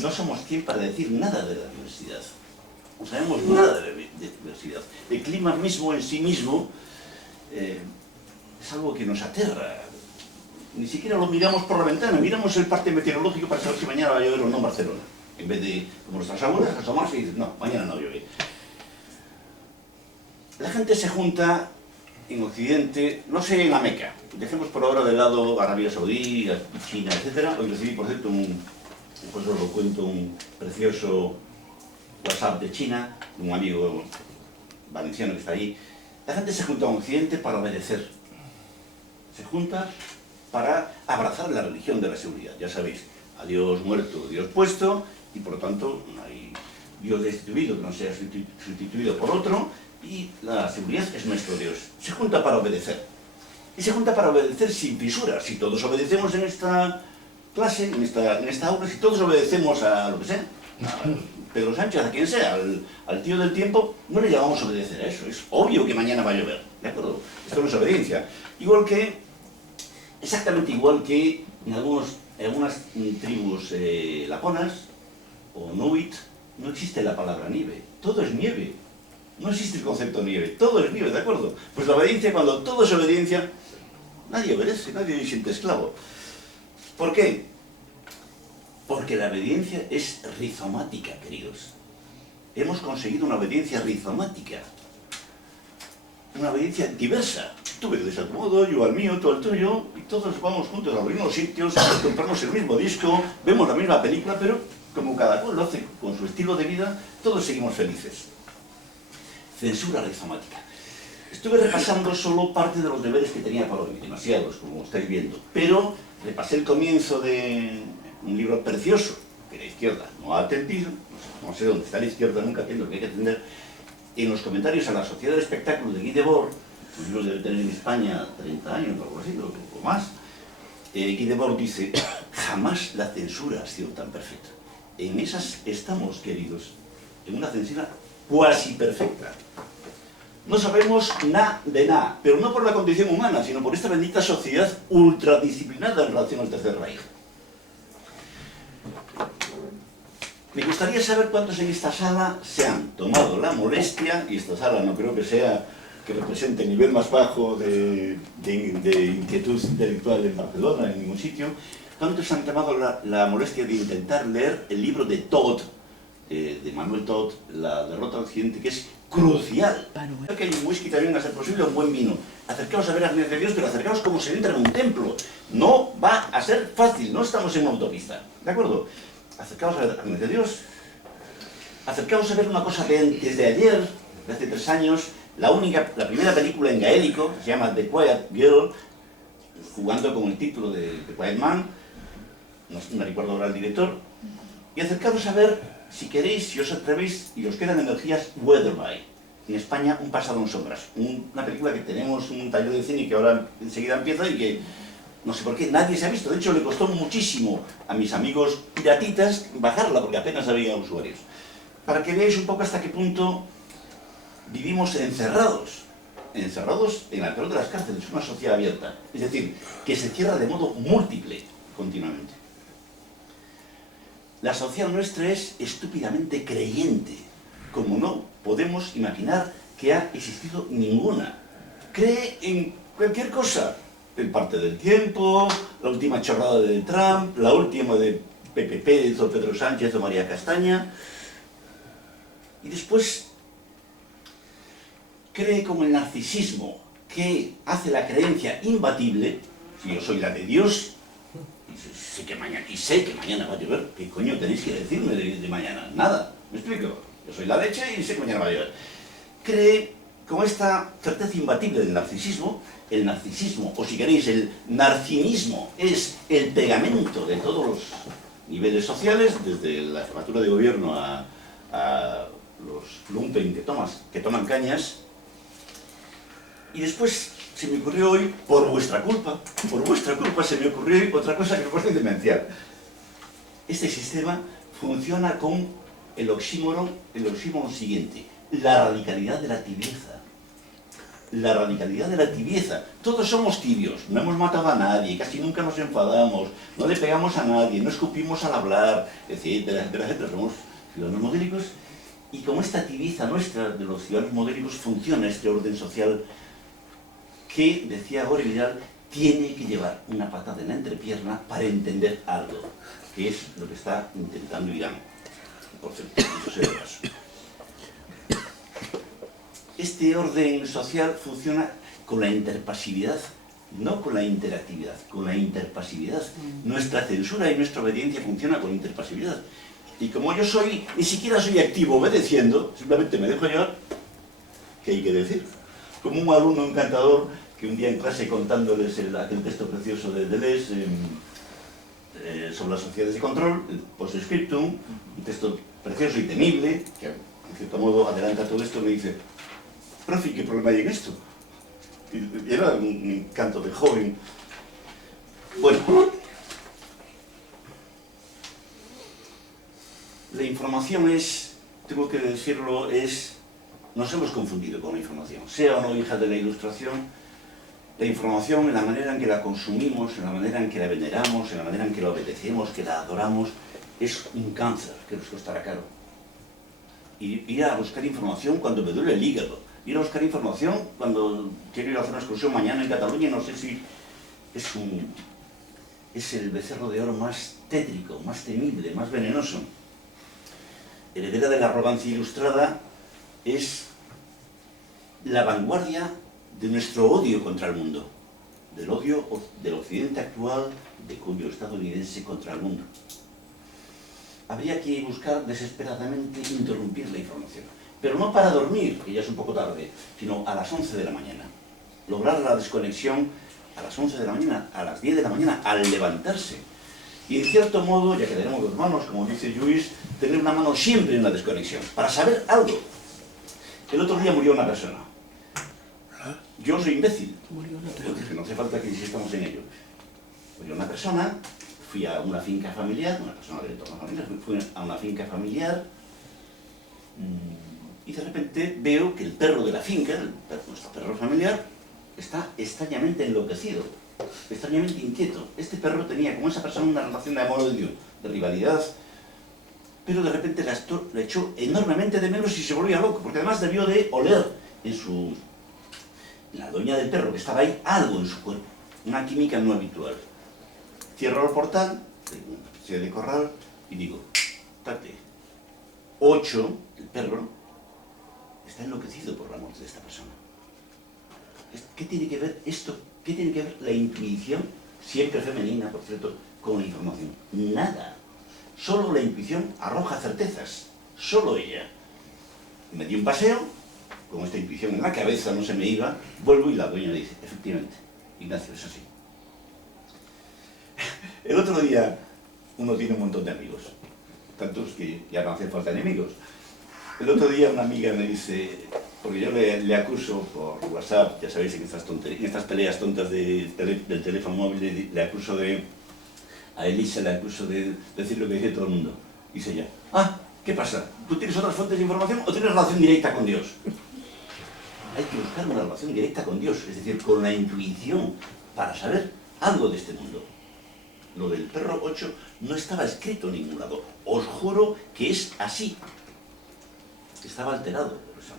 no somos quien para decir nada de la diversidad. No sabemos nada de diversidad. El clima mismo en sí mismo es algo que nos aterra. Ni siquiera lo miramos por la ventana, miramos el parte meteorológico para saber si mañana va a llover o no en Barcelona. En vez de, como nuestras abuelas, asomarse y decir, no, mañana no llueve. La gente se junta en Occidente, no sé, en la Meca. Dejemos por ahora de lado Arabia Saudí, China, etc. Hoy recibí, por cierto, pues os lo cuento, un precioso WhatsApp de China, un amigo valenciano que está ahí. La gente se junta en Occidente para obedecer. Se junta para abrazar la religión de la seguridad. Ya sabéis, a Dios muerto, Dios puesto, y por lo tanto no hay Dios destituido que no sea sustituido por otro, y la seguridad es nuestro Dios. Se junta para obedecer. Y se junta para obedecer sin fisuras. Si todos obedecemos en esta clase, en esta aula, si todos obedecemos a lo que sea, a Pedro Sánchez, a quien sea, al tío del tiempo, no le llamamos a obedecer a eso. Es obvio que mañana va a llover. ¿De acuerdo? Esto no es obediencia. Exactamente igual que en algunas tribus laponas o nuit, no existe la palabra nieve. Todo es nieve. No existe el concepto nieve. Todo es nieve, ¿de acuerdo? Pues la obediencia, cuando todo es obediencia, nadie obedece, nadie se siente esclavo. ¿Por qué? Porque la obediencia es rizomática, queridos. Hemos conseguido una obediencia rizomática. Una obediencia diversa. Tú obedeces a tu modo, yo al mío, tú al tuyo, y todos vamos juntos a los mismos sitios, compramos el mismo disco, vemos la misma película, pero como cada cual lo hace con su estilo de vida, todos seguimos felices. Censura rizomática. Estuve repasando solo parte de los deberes que tenía para hoy, demasiados, como estáis viendo, pero repasé el comienzo de un libro precioso, que la izquierda no ha atendido, no sé dónde está la izquierda, nunca entiendo lo que hay que atender, en los comentarios a la Sociedad de Espectáculo de Guy Debord, los libros debe tener en España 30 años o algo así, o más. Guy Debord dice, jamás la censura ha sido tan perfecta. En esas estamos, queridos, en una censura cuasi perfecta. No sabemos nada de nada, pero no por la condición humana, sino por esta bendita sociedad ultradisciplinada en relación al Tercer Reich. Me gustaría saber cuántos en esta sala se han tomado la molestia, y esta sala no creo que sea que represente el nivel más bajo de inquietud intelectual en Barcelona, en ningún sitio, cuántos se han tomado la molestia de intentar leer el libro de Todt, de Manuel Todt, La derrota del Occidente, que es crucial. Creo que hay un whisky también, a ser posible, un buen vino. Acercaos a ver a Agnes de Dios, pero acercaos como se entra en un templo. No va a ser fácil, no estamos en una autopista, ¿de acuerdo? Acercaos a ver a Agnes de Dios, acercaos a ver una cosa de antes de ayer, de hace 3 años, la primera película en gaélico, que se llama The Quiet Girl, jugando con el título de The Quiet Man, no recuerdo ahora el director, y acercaos a ver, si queréis, si os atrevéis y os quedan energías, Weatherby. en España Un pasado en sombras, una película que tenemos un taller de cine que ahora enseguida empieza y que no sé por qué nadie se ha visto. De hecho, le costó muchísimo a mis amigos piratitas bajarla porque apenas había usuarios. Para que veáis un poco hasta qué punto vivimos encerrados en la peor de las cárceles, una sociedad abierta, es decir, que se cierra de modo múltiple continuamente. La sociedad nuestra es estúpidamente creyente, como no podemos imaginar que ha existido ninguna. Cree en cualquier cosa, en parte del tiempo, la última chorrada de Trump, la última de Pepe Pérez o Pedro Sánchez o María Castaña, y después cree como el narcisismo, que hace la creencia imbatible. Si yo soy la de Dios, y sé que mañana va a llover, ¿qué coño tenéis que decirme de mañana? Nada, ¿me explico? Yo soy la leche y sé que mañana va a llover. Cree con esta certeza imbatible del narcisismo. El narcisismo, o si queréis, el narcinismo, es el pegamento de todos los niveles sociales, desde la jefatura de gobierno a los lumpen que toman cañas. Y después se me ocurrió hoy, por vuestra culpa se me ocurrió hoy otra cosa que me parece demencial. Este sistema funciona con el oxímoron siguiente: la radicalidad de la tibieza. La radicalidad de la tibieza. Todos somos tibios, no hemos matado a nadie, casi nunca nos enfadamos, no le pegamos a nadie, no escupimos al hablar, etcétera, etcétera, etcétera. Somos ciudadanos modélicos, y como esta tibieza nuestra de los ciudadanos modélicos funciona este orden social que, decía Gore Vidal, tiene que llevar una patada en la entrepierna para entender algo, que es lo que está intentando Irán. Por cierto, eso se lo paso. Este orden social funciona con la interpasividad, no con la interactividad, con la interpasividad. Nuestra censura y nuestra obediencia funciona con interpasividad. Y como yo ni siquiera soy activo obedeciendo, simplemente me dejo llevar, ¿qué hay que decir? Como un alumno encantador que un día en clase, contándoles aquel texto precioso de Deleuze sobre las sociedades de control, el Post-Scriptum, un texto precioso y temible, que en cierto modo adelanta todo esto, me dice: profe, ¿qué problema hay en esto? Y era un encanto de joven. Bueno, la información tengo que decirlo, nos hemos confundido con la información. Sea o no hija de la Ilustración, la información, en la manera en que la consumimos, en la manera en que la veneramos, en la manera en que la obedecemos, que la adoramos, es un cáncer que nos costará caro. Y ir a buscar información cuando me duele el hígado, ir a buscar información cuando quiero ir a hacer una excursión mañana en Cataluña, no sé si es el becerro de oro más tétrico, más temible, más venenoso. Heredera de la arrogancia ilustrada, es la vanguardia de nuestro odio contra el mundo, del odio del occidente actual, de cuyo estadounidense contra el mundo. Habría que buscar desesperadamente interrumpir la información, pero no para dormir, que ya es un poco tarde, sino a las 11 de la mañana. Lograr la desconexión a las 11 de la mañana, a las 10 de la mañana, al levantarse. Y en cierto modo, ya que tenemos dos manos, como dice Lluís, tener una mano siempre en la desconexión, para saber algo. El otro día murió una persona. Yo soy imbécil, porque no hace falta que insistamos en ello. Murió una persona, fui a una finca familiar, una persona del entorno familiar, fui a una finca familiar, y de repente veo que el perro de la finca, nuestro perro familiar, está extrañamente enloquecido, extrañamente inquieto. Este perro tenía con esa persona una relación de amor-odio, de rivalidad, pero de repente le echó enormemente de menos y se volvía loco, porque además debió de oler en la dueña del perro que estaba ahí, algo en su cuerpo, una química no habitual. Cierro el portal, una especie de corral, y digo: tate, 8, el perro, está enloquecido por la muerte de esta persona. ¿Qué tiene que ver esto? ¿Qué tiene que ver la intuición, siempre femenina, por cierto, con la información? Nada. Solo la intuición arroja certezas. Solo ella. Me di un paseo, con esta intuición en la cabeza, no se me iba, vuelvo y la dueña le dice: efectivamente, Ignacio, es así. El otro día, uno tiene un montón de amigos, tantos que ya no hacen falta enemigos. El otro día una amiga me dice: porque yo le acuso por WhatsApp, ya sabéis, en estas peleas tontas del teléfono móvil, le acuso a Elisa le acuso de decir lo que dice todo el mundo. Dice ella, ¿qué pasa? ¿Tú tienes otras fuentes de información o tienes relación directa con Dios? Hay que buscar una relación directa con Dios, es decir, con la intuición, para saber algo de este mundo. Lo del perro 8 no estaba escrito en ningún lado. Os juro que es así. Estaba alterado por esa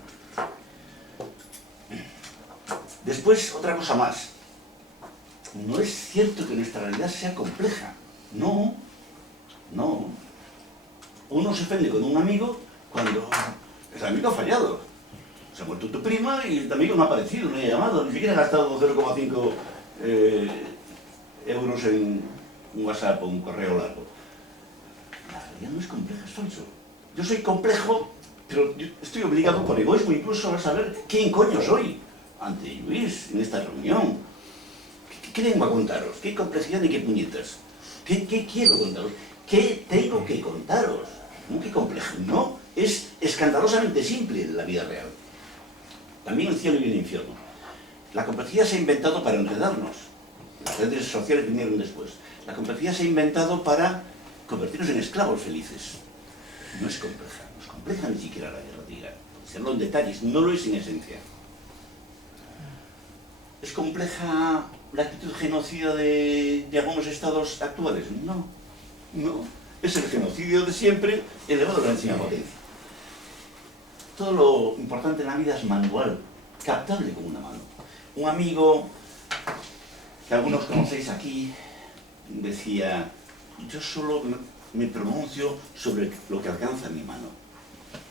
muerte. Después, otra cosa más. No es cierto que nuestra realidad sea compleja. No. Uno se ofende con un amigo cuando el amigo ha fallado. Se ha muerto tu prima y el amigo no ha aparecido, no ha llamado, ni siquiera ha gastado 0,5 euros en un WhatsApp o un correo largo. La realidad no es compleja, es falso. Yo soy complejo, pero yo estoy obligado por egoísmo incluso a saber quién coño soy ante Luis en esta reunión. ¿Qué vengo a contaros? ¿Qué complejidad ni qué puñetas? ¿Qué quiero contaros? ¿Qué tengo que contaros? No, qué complejo, no. Es escandalosamente simple la vida real. También el cielo y el infierno. La complejidad se ha inventado para enredarnos. Las redes sociales vinieron después. La complejidad se ha inventado para convertirnos en esclavos felices. No es compleja. No es compleja ni siquiera la guerra, diga. Serlo en detalles, no lo es en esencia. ¿Es compleja la actitud genocida de algunos estados actuales? No. Es el genocidio de siempre elevado a la enésima potencia. Todo lo importante en la vida es manual, captable con una mano. Un amigo que algunos conocéis aquí decía, yo solo me pronuncio sobre lo que alcanza mi mano.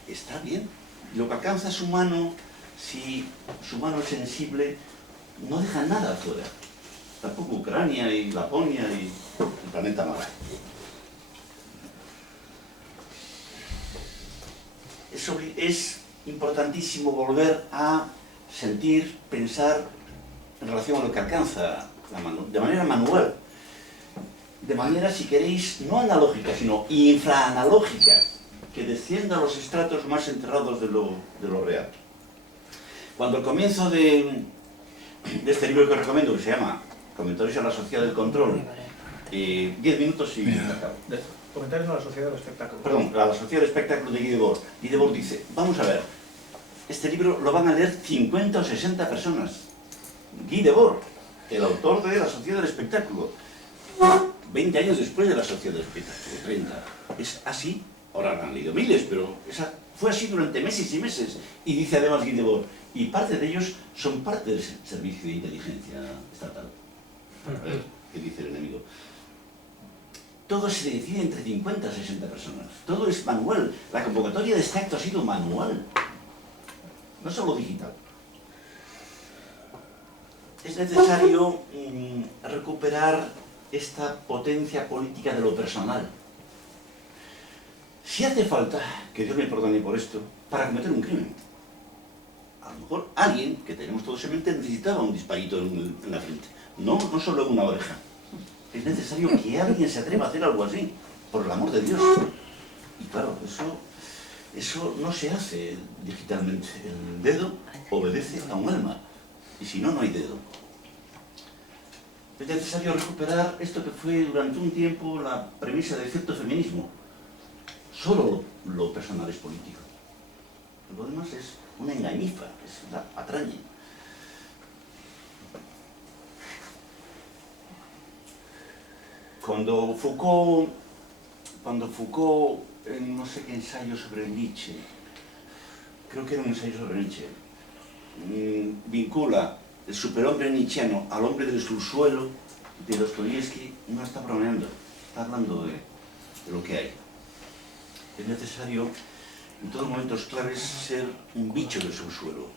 Está bien. Lo que alcanza su mano, si su mano es sensible, no deja nada afuera. Tampoco Ucrania y Laponia y el planeta Marte. Es importantísimo volver a sentir, pensar en relación a lo que alcanza la mano, de manera manual, de manera, si queréis, no analógica, sino infraanalógica, que descienda a los estratos más enterrados de lo real. Cuando al comienzo de este libro que os recomiendo, que se llama Comentarios a la Sociedad del Control, 10 minutos y acabo. Comentarios a la Sociedad del Espectáculo. Perdón, a la Sociedad del Espectáculo de Guy Debord. Guy Debord dice, vamos a ver, este libro lo van a leer 50 o 60 personas. Guy Debord, el autor de la Sociedad del Espectáculo. 20 años después de la Sociedad del Espectáculo, 30. Es así, ahora lo han leído miles, pero fue así durante meses y meses. Y dice además Guy Debord, y parte de ellos son parte del servicio de inteligencia estatal. A ver, ¿qué dice el enemigo? Todo se decide entre 50 a 60 personas. Todo es manual. La convocatoria de este acto ha sido manual. No solo digital. Es necesario recuperar esta potencia política de lo personal. Si hace falta, que Dios me perdone por esto, para cometer un crimen. A lo mejor alguien, que tenemos todos en mente, necesitaba un disparito en la frente. No solo en una oreja. Es necesario que alguien se atreva a hacer algo así, por el amor de Dios. Y claro, eso no se hace digitalmente. El dedo obedece a un alma, y si no, no hay dedo. Es necesario recuperar esto que fue durante un tiempo la premisa del cierto feminismo. Solo lo personal es político. Lo demás es una engañifa, es una patraña. Cuando Foucault, en no sé qué ensayo sobre Nietzsche, creo que era un ensayo sobre Nietzsche, vincula el superhombre nietzscheano al hombre del subsuelo de Dostoyevsky, no está bromeando, está hablando de lo que hay. Es necesario, en todos los momentos claves, ser un bicho del subsuelo,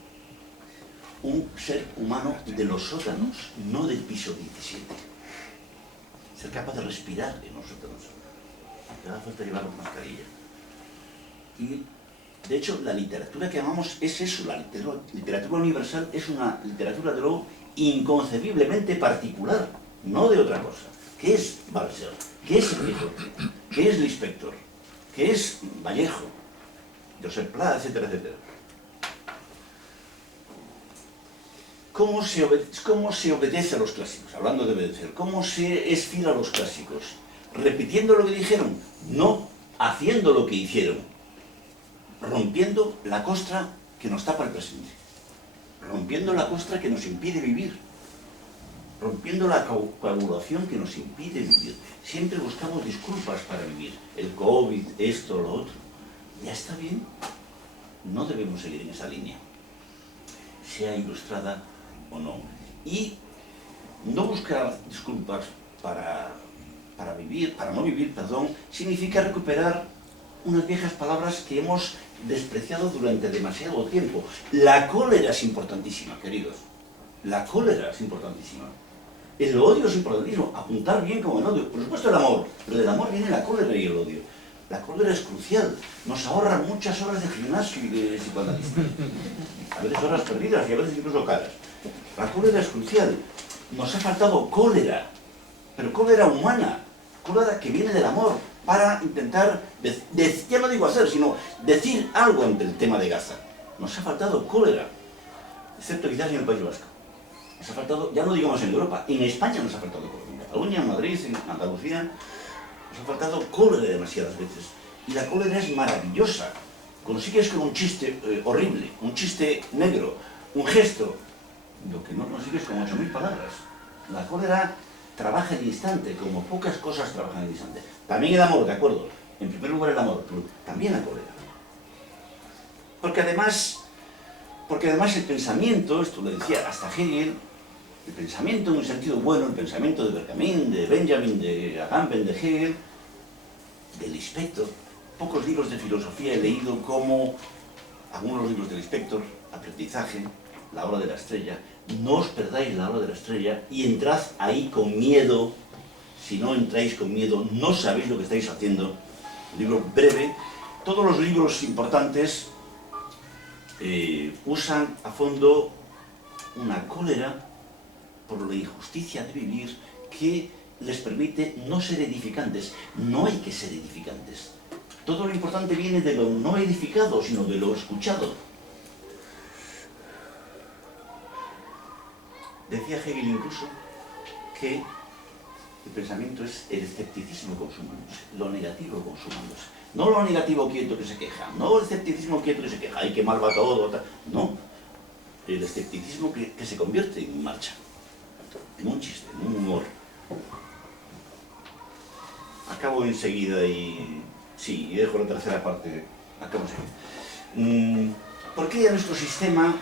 un ser humano de los sótanos, no del piso 17. Ser capaz de respirar en los sótanos. Te da falta llevar mascarilla. Y, de hecho, la literatura que amamos es eso. La literatura universal es una literatura de lo inconcebiblemente particular, no de otra cosa. ¿Qué es Balzer? ¿Qué es el Quijote? ¿Qué es Lispector? ¿Qué es Vallejo? Josep Pla, etcétera, etcétera. cómo se obedece a los clásicos, hablando de obedecer, cómo se es fiel a los clásicos, repitiendo lo que dijeron, no haciendo lo que hicieron, rompiendo la costra que nos tapa el presente, rompiendo la costra que nos impide vivir, rompiendo la coagulación que nos impide vivir. Siempre buscamos disculpas para vivir, el COVID, esto, lo otro. ¿Ya está bien? No debemos seguir en esa línea, sea ilustrada o no. Y no buscar disculpas para no vivir, significa recuperar unas viejas palabras que hemos despreciado durante demasiado tiempo. La cólera es importantísima, queridos. La cólera es importantísima. El odio es importantísimo. Apuntar bien como el odio. Por supuesto el amor. Pero del amor viene la cólera y el odio. La cólera es crucial. Nos ahorra muchas horas de gimnasio y de psicoanalista. A veces horas perdidas y a veces incluso caras. La cólera es crucial. Nos ha faltado cólera. Pero cólera humana. Cólera que viene del amor. Para intentar, ya no digo hacer, sino decir algo ante el tema de Gaza. Nos ha faltado cólera. Excepto quizás en el País Vasco. Nos ha faltado, ya no digamos en Europa, en España nos ha faltado cólera. En Cataluña, en Madrid, en Andalucía, nos ha faltado cólera demasiadas veces. Y la cólera es maravillosa. Consigues con un chiste horrible, un chiste negro, un gesto, lo que no consigues con 8000 palabras. La cólera trabaja en instante, como pocas cosas trabajan en instante. También el amor, de acuerdo. En primer lugar el amor, pero también la cólera. Porque además el pensamiento, esto lo decía hasta Hegel, el pensamiento en un sentido bueno, el pensamiento de Benjamin, de Benjamin, de Agamben, de Hegel, de Lispector. Pocos libros de filosofía he leído como algunos libros de Lispector, Aprendizaje, La hora de la estrella. No os perdáis la hora de la estrella y entrad ahí con miedo. Si no entráis con miedo, no sabéis lo que estáis haciendo. Un libro breve. Todos los libros importantes usan a fondo una cólera por la injusticia de vivir que les permite no ser edificantes. No hay que ser edificantes. Todo lo importante viene de lo no edificado, sino de lo escuchado. Decía Hegel incluso que el pensamiento es el escepticismo consumándose, lo negativo consumándose. No lo negativo quieto que se queja, no el escepticismo quieto que se queja, ay, que mal va todo, tal. No, el escepticismo que se convierte en marcha, en un chiste, en un humor. Acabo enseguida y... sí, y dejo la tercera parte, acabo enseguida. ¿Por qué a nuestro sistema,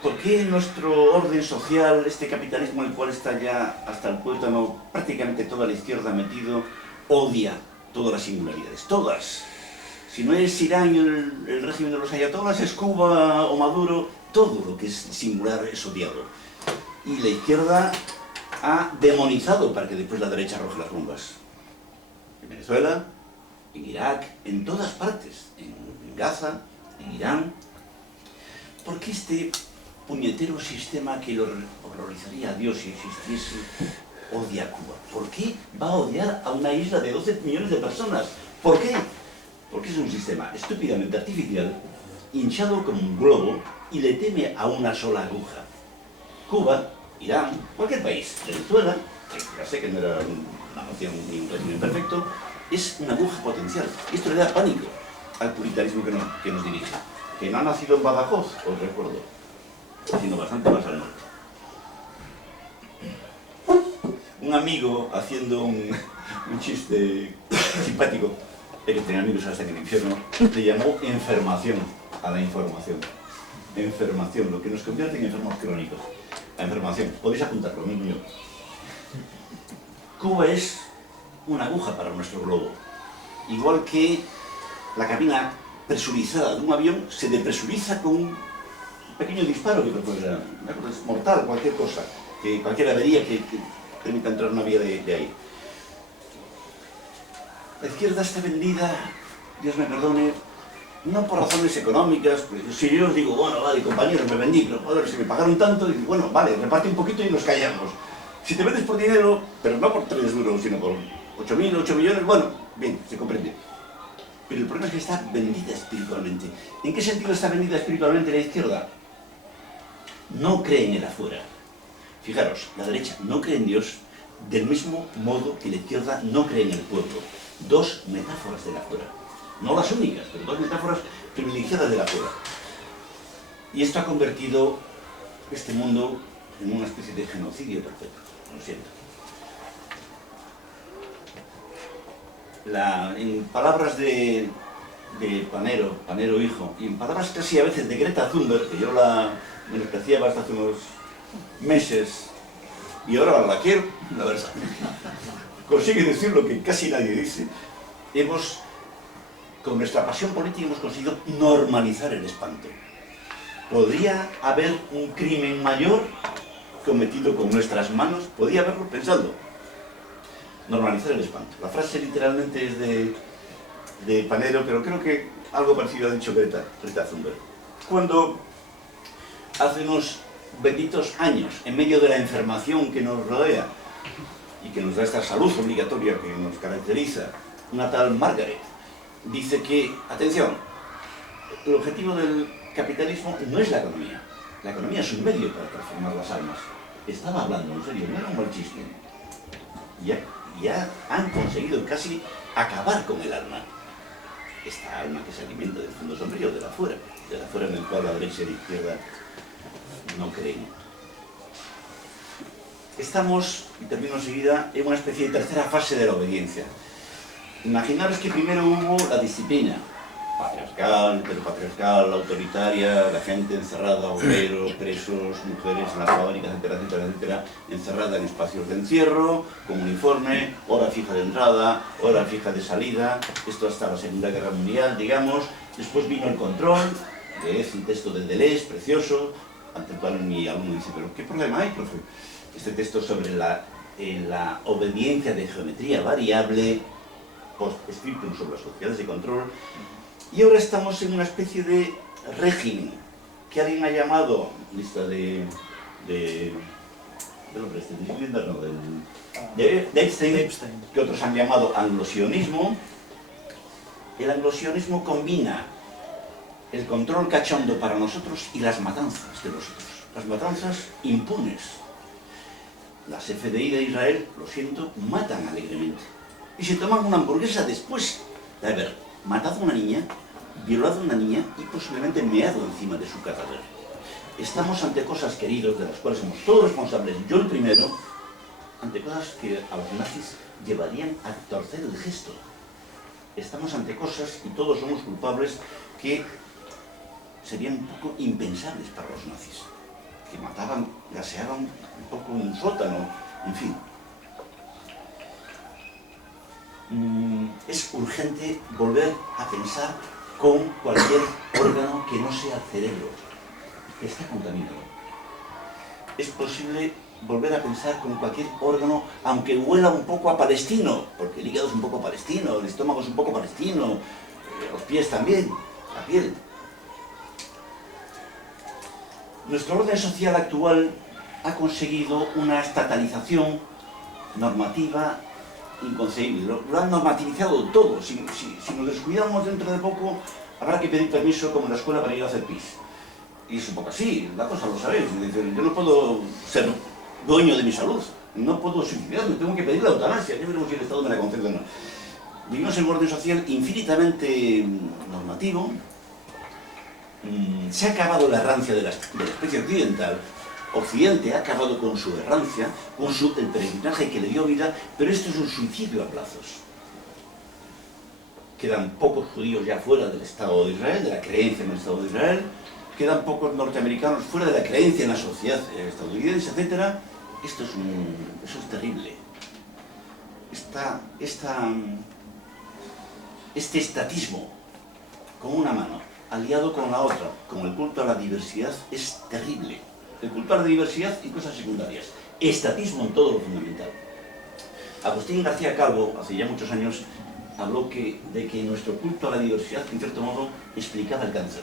por qué nuestro orden social, este capitalismo en el cual está ya hasta el tuétano prácticamente toda la izquierda metido, odia todas las singularidades? Todas. Si no es Irán el régimen de los ayatolás, es Cuba o Maduro, todo lo que es singular es odiado. Y la izquierda ha demonizado para que después la derecha arroje las bombas. En Venezuela, en Irak, en todas partes, en Gaza, en Irán. ¿Por qué este puñetero sistema que lo horrorizaría a Dios si existiese odia a Cuba? ¿Por qué va a odiar a una isla de 12 millones de personas? ¿Por qué? Porque es un sistema estúpidamente artificial, hinchado como un globo y le teme a una sola aguja. Cuba, Irán, cualquier país, Venezuela, que ya sé que no era una nación ni un régimen perfecto, es una aguja potencial. Y esto le da pánico al puritanismo que nos dirige. Que no ha nacido en Badajoz, os recuerdo, sino bastante más al norte. Un amigo, haciendo un chiste simpático, que tenía amigos hasta en el infierno, le llamó enfermación a la información. Enfermación, lo que nos convierte en enfermos crónicos. La enfermación, podéis apuntarlo, mismo yo. Cuba es una aguja para nuestro globo. Igual que la cabina presurizada de un avión se depresuriza con un pequeño disparo que es mortal, cualquier cosa, cualquier avería que permita entrar una vía de aire. La izquierda está vendida, Dios me perdone, no por razones económicas, pues si yo os digo, bueno, vale, compañeros, me vendí, pero joder, si me pagaron tanto, digo, bueno, vale, reparte un poquito y nos callamos. Si te vendes por dinero, pero no por 3 duros, sino por 8.000, 8 millones, bueno, bien, se comprende. Pero el problema es que está vendida espiritualmente. ¿En qué sentido está vendida espiritualmente la izquierda? no cree en el afuera. Fijaros, la derecha no cree en Dios del mismo modo que la izquierda no cree en el pueblo. Dos metáforas del afuera. No las únicas, pero dos metáforas privilegiadas del afuera. Y esto ha convertido este mundo en una especie de genocidio perfecto. Lo siento. En palabras de Panero hijo, y en palabras casi a veces de Greta Thunberg, que yo la menospreciaba hasta hace unos meses, y ahora la quiero, la verdad, consigue decir lo que casi nadie dice. Con nuestra pasión política hemos conseguido normalizar el espanto. ¿Podría haber un crimen mayor cometido con nuestras manos? Podría haberlo, pensando. Normalizar el espanto. La frase literalmente es de Panero, pero creo que algo parecido ha dicho Greta Thunberg. Cuando hace unos benditos años, en medio de la enfermación que nos rodea y que nos da esta salud obligatoria que nos caracteriza, una tal Margaret dice que, atención, el objetivo del capitalismo no es la economía. La economía es un medio para transformar las almas. Estaba hablando en serio, no era un mal chiste. Ya han conseguido casi acabar con el alma. Esta alma que se alimenta del fondo sombrío, de la afuera en el cual la derecha y la izquierda no creen. Estamos, y termino enseguida, en una especie de tercera fase de la obediencia. Imaginaros que primero hubo la disciplina patriarcal, heteropatriarcal, autoritaria, la gente encerrada, obreros, presos, mujeres en las fábricas, etcétera, etcétera, etcétera, encerrada en espacios de encierro, con uniforme, hora fija de entrada, hora fija de salida, esto hasta la Segunda Guerra Mundial, digamos. Después vino el control, que es un texto de Deleuze, precioso, ante el cual mi alumno dice, pero ¿qué problema hay, profe? Este texto sobre la obediencia de geometría variable, post-scriptum sobre las sociedades de control. Y ahora estamos en una especie de régimen que alguien ha llamado, lista de Epstein, que otros han llamado anglosionismo. El anglosionismo combina el control cachondo para nosotros y las matanzas de los otros. Las matanzas impunes. Las FDI de Israel, lo siento, matan alegremente. Y se toman una hamburguesa después de haber matado a una niña, violado a una niña y posiblemente meado encima de su cadáver. Estamos ante cosas, queridos, de las cuales somos todos responsables, yo el primero, ante cosas que a los nazis llevarían a torcer el gesto. Estamos ante cosas, y todos somos culpables, que serían un poco impensables para los nazis. Que mataban, gaseaban un poco en un sótano, en fin. Es urgente volver a pensar con cualquier órgano que no sea el cerebro, que está contaminado. Es posible volver a pensar con cualquier órgano, aunque huela un poco a palestino, porque el hígado es un poco palestino, el estómago es un poco palestino, los pies también, la piel. Nuestro orden social actual ha conseguido una estatalización normativa inconcebible. Lo han normativizado todo. Si nos descuidamos dentro de poco, habrá que pedir permiso como en la escuela para ir a hacer pis. Y es un poco así, la cosa lo sabéis. Yo no puedo ser dueño de mi salud, no puedo suicidarme, tengo que pedir la eutanasia. Ya veremos si el Estado me la concede o no. Vivimos en un orden social infinitamente normativo. Se ha acabado la errancia de la especie occidental. Occidente ha acabado con su errancia, con el peregrinaje que le dio vida, pero esto es un suicidio a plazos. Quedan pocos judíos ya fuera del Estado de Israel, de la creencia en el Estado de Israel, quedan pocos norteamericanos fuera de la creencia en la sociedad estadounidense, etc. Eso es terrible. Este estatismo con una mano, aliado con la otra, con el culto a la diversidad, es terrible. El culto a la diversidad y cosas secundarias. Estatismo en todo lo fundamental. Agustín García Calvo, hace ya muchos años, habló de que nuestro culto a la diversidad, en cierto modo, explicaba el cáncer.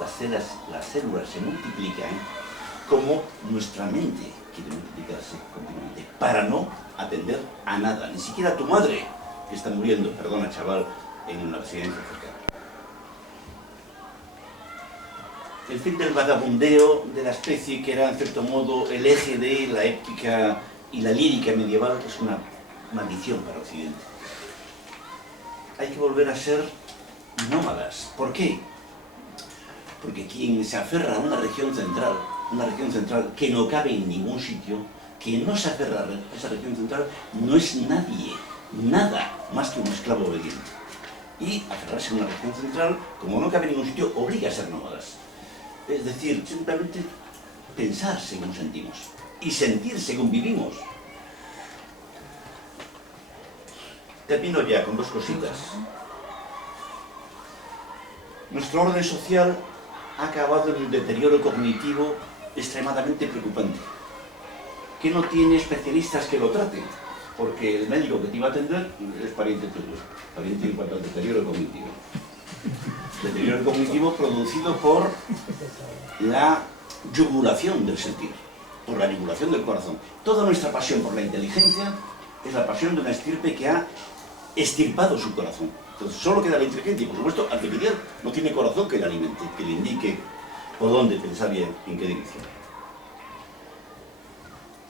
Las células se multiplican como nuestra mente quiere multiplicarse continuamente, para no atender a nada, ni siquiera a tu madre, que está muriendo, perdona chaval, en una residencia cercana. el fin del vagabundeo de la especie, que era en cierto modo el eje de la épica y la lírica medieval, es una maldición para Occidente. Hay que volver a ser nómadas. ¿Por qué? Porque quien se aferra a una región central que no cabe en ningún sitio, quien no se aferra a esa región central no es nadie, nada más que un esclavo obediente. Y aferrarse a una región central, como no cabe en ningún sitio, obliga a ser nómadas. Es decir, simplemente pensar según sentimos y sentir según vivimos. Termino ya con dos cositas. Nuestro orden social ha acabado en un deterioro cognitivo extremadamente preocupante, que no tiene especialistas que lo traten, porque el médico que te iba a atender es pariente tuyo, pariente en cuanto al deterioro cognitivo. Deterioro cognitivo producido por la yugulación del sentir, por la yugulación del corazón. Toda nuestra pasión por la inteligencia es la pasión de una estirpe que ha estirpado su corazón. Entonces solo queda la inteligencia y, por supuesto, artificial no tiene corazón que le alimente, que le indique por dónde pensar y en qué dirección.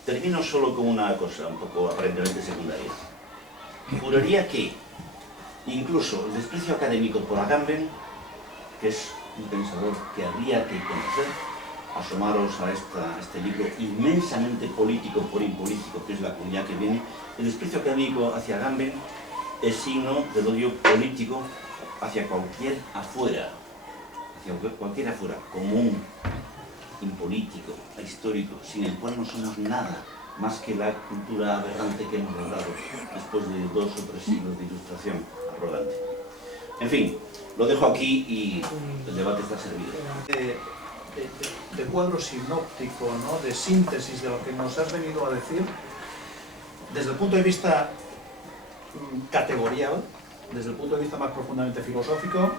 Termino solo con una cosa un poco aparentemente secundaria. Juraría que incluso el desprecio académico por Agamben, que es un pensador que habría que conocer, asomaros a este libro inmensamente político por impolítico, que es La Comunidad que viene, el desprecio académico hacia Agamben es signo del odio político hacia cualquier afuera, común, impolítico, histórico, sin el cual no somos nada más que la cultura aberrante que hemos logrado después de 2 o 3 siglos de ilustración arrogante. En fin, lo dejo aquí y el debate está servido. De cuadro sinóptico, ¿no? De síntesis de lo que nos has venido a decir, desde el punto de vista categorial, desde el punto de vista más profundamente filosófico,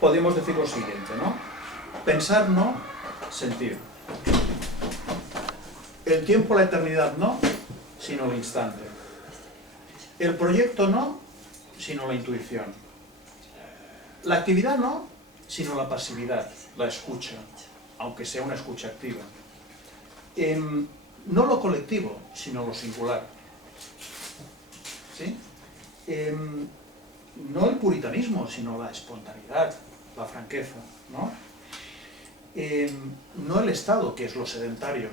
podemos decir lo siguiente, ¿no? Pensar no, sentir. El tiempo, la eternidad no, sino el instante. El proyecto no, sino la intuición. La actividad no, sino la pasividad, la escucha, aunque sea una escucha activa. No lo colectivo, sino lo singular. ¿Sí? No el puritanismo, sino la espontaneidad, la franqueza, ¿no? No el Estado, que es lo sedentario,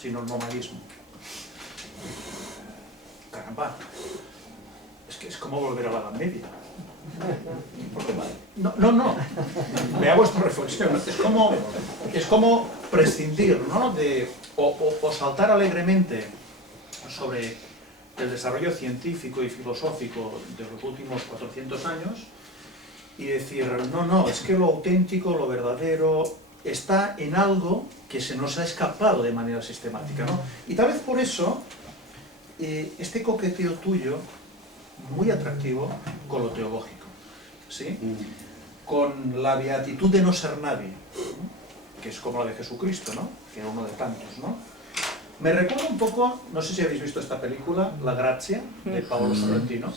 sino el nomadismo. Caramba, es que es como volver a la Edad Media. No, me hago esta reflexión. Es como prescindir, ¿no? o saltar alegremente sobre el desarrollo científico y filosófico de los últimos 400 años y decir, no, es que lo auténtico, lo verdadero, está en algo que se nos ha escapado de manera sistemática, ¿no? Y tal vez por eso, este coqueteo tuyo, muy atractivo con lo teológico, ¿sí? Con la beatitud de no ser nadie, ¿no? Que es como la de Jesucristo, ¿no? Que era uno de tantos, ¿no? Me recuerda un poco, no sé si habéis visto esta película, La Grazia, de Paolo Sorrentino.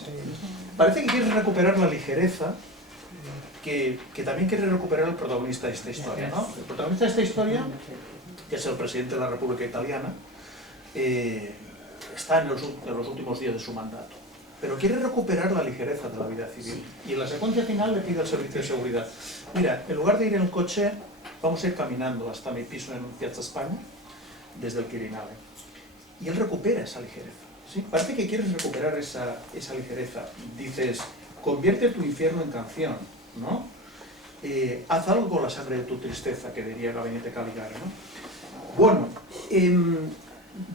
Parece que quieres recuperar la ligereza que también quiere recuperar el protagonista de esta historia, ¿no? El protagonista de esta historia, que es el presidente de la República Italiana, está en los últimos días de su mandato, pero quiere recuperar la ligereza de la vida civil. Y en la secuencia final le pide al servicio de seguridad, mira, en lugar de ir en el coche, vamos a ir caminando hasta mi piso en Piazza España, desde el Quirinale. Y él recupera esa ligereza, ¿sí? Parece que quieres recuperar esa ligereza. Dices, convierte tu infierno en canción, ¿no? Haz algo con la sangre de tu tristeza, que diría Gabinete Caligari, ¿no? Bueno,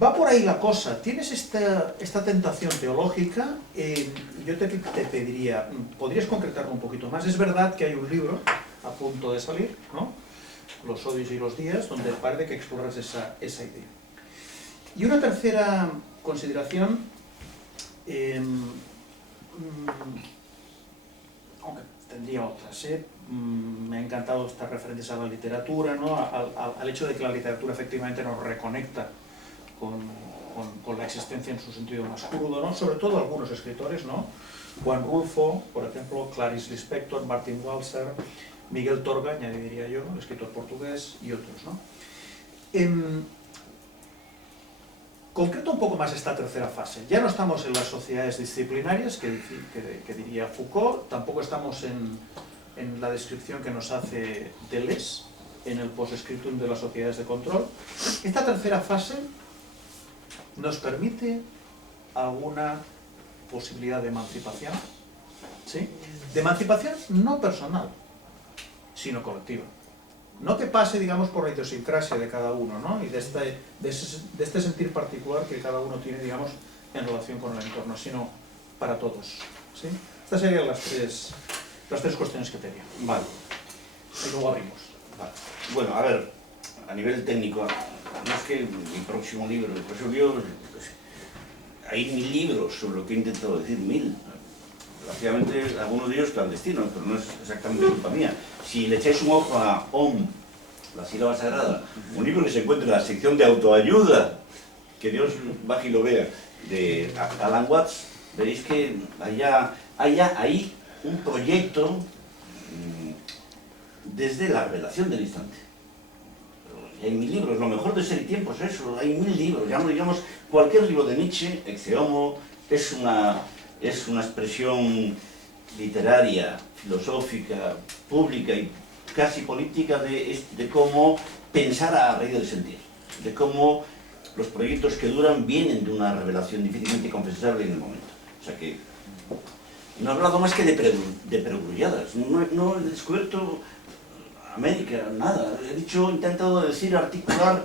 va por ahí la cosa. Tienes esta tentación teológica, yo te pediría, ¿podrías concretarlo un poquito más? Es verdad que hay un libro a punto de salir, ¿no? Los odios y los días, donde parece que exploras esa idea. Y una tercera consideración, aunque tendría otras, me ha encantado estas referencias a la literatura, ¿no? Al hecho de que la literatura efectivamente nos reconecta con la existencia en su sentido más crudo, ¿no? Sobre todo algunos escritores, ¿no? Juan Rulfo, por ejemplo, Clarice Lispector, Martin Walser, Miguel Torga, añadiría yo, el escritor portugués, y otros, ¿no? Concreto un poco más esta tercera fase. Ya no estamos en las sociedades disciplinarias, que diría Foucault, tampoco estamos en la descripción que nos hace Deleuze, en el post-scriptum de las sociedades de control. Esta tercera fase nos permite alguna posibilidad de emancipación, ¿sí? De emancipación no personal, sino colectiva. No que pase, digamos, por la idiosincrasia de cada uno, ¿no? Y de este sentir particular que cada uno tiene, digamos, en relación con el entorno, sino para todos, ¿sí? Estas serían las tres cuestiones que tenía. Vale. Y luego abrimos. Vale. Bueno, a ver, a nivel técnico, no es que mi próximo libro, el próximo libro, hay 1000 libros sobre lo que he intentado decir, 1000. Relativamente, algunos de ellos clandestinos, pero no es exactamente culpa mía. Si le echáis un ojo a OM, la sílaba sagrada, un libro que se encuentra en la sección de autoayuda, que Dios baje y lo vea, de Alan Watts, veréis que hay ahí un proyecto desde la revelación del instante. Hay 1000 libros, lo mejor de Ser y Tiempo es eso, hay 1000 libros, ya no digamos, cualquier libro de Nietzsche, Exe Homo, es una expresión literaria, filosófica, pública y casi política de cómo pensar a raíz del sentir, de cómo los proyectos que duran vienen de una revelación difícilmente confesable en el momento. O sea que no he hablado más que de perogrulladas, no he descubierto América, nada. He intentado decir, articular,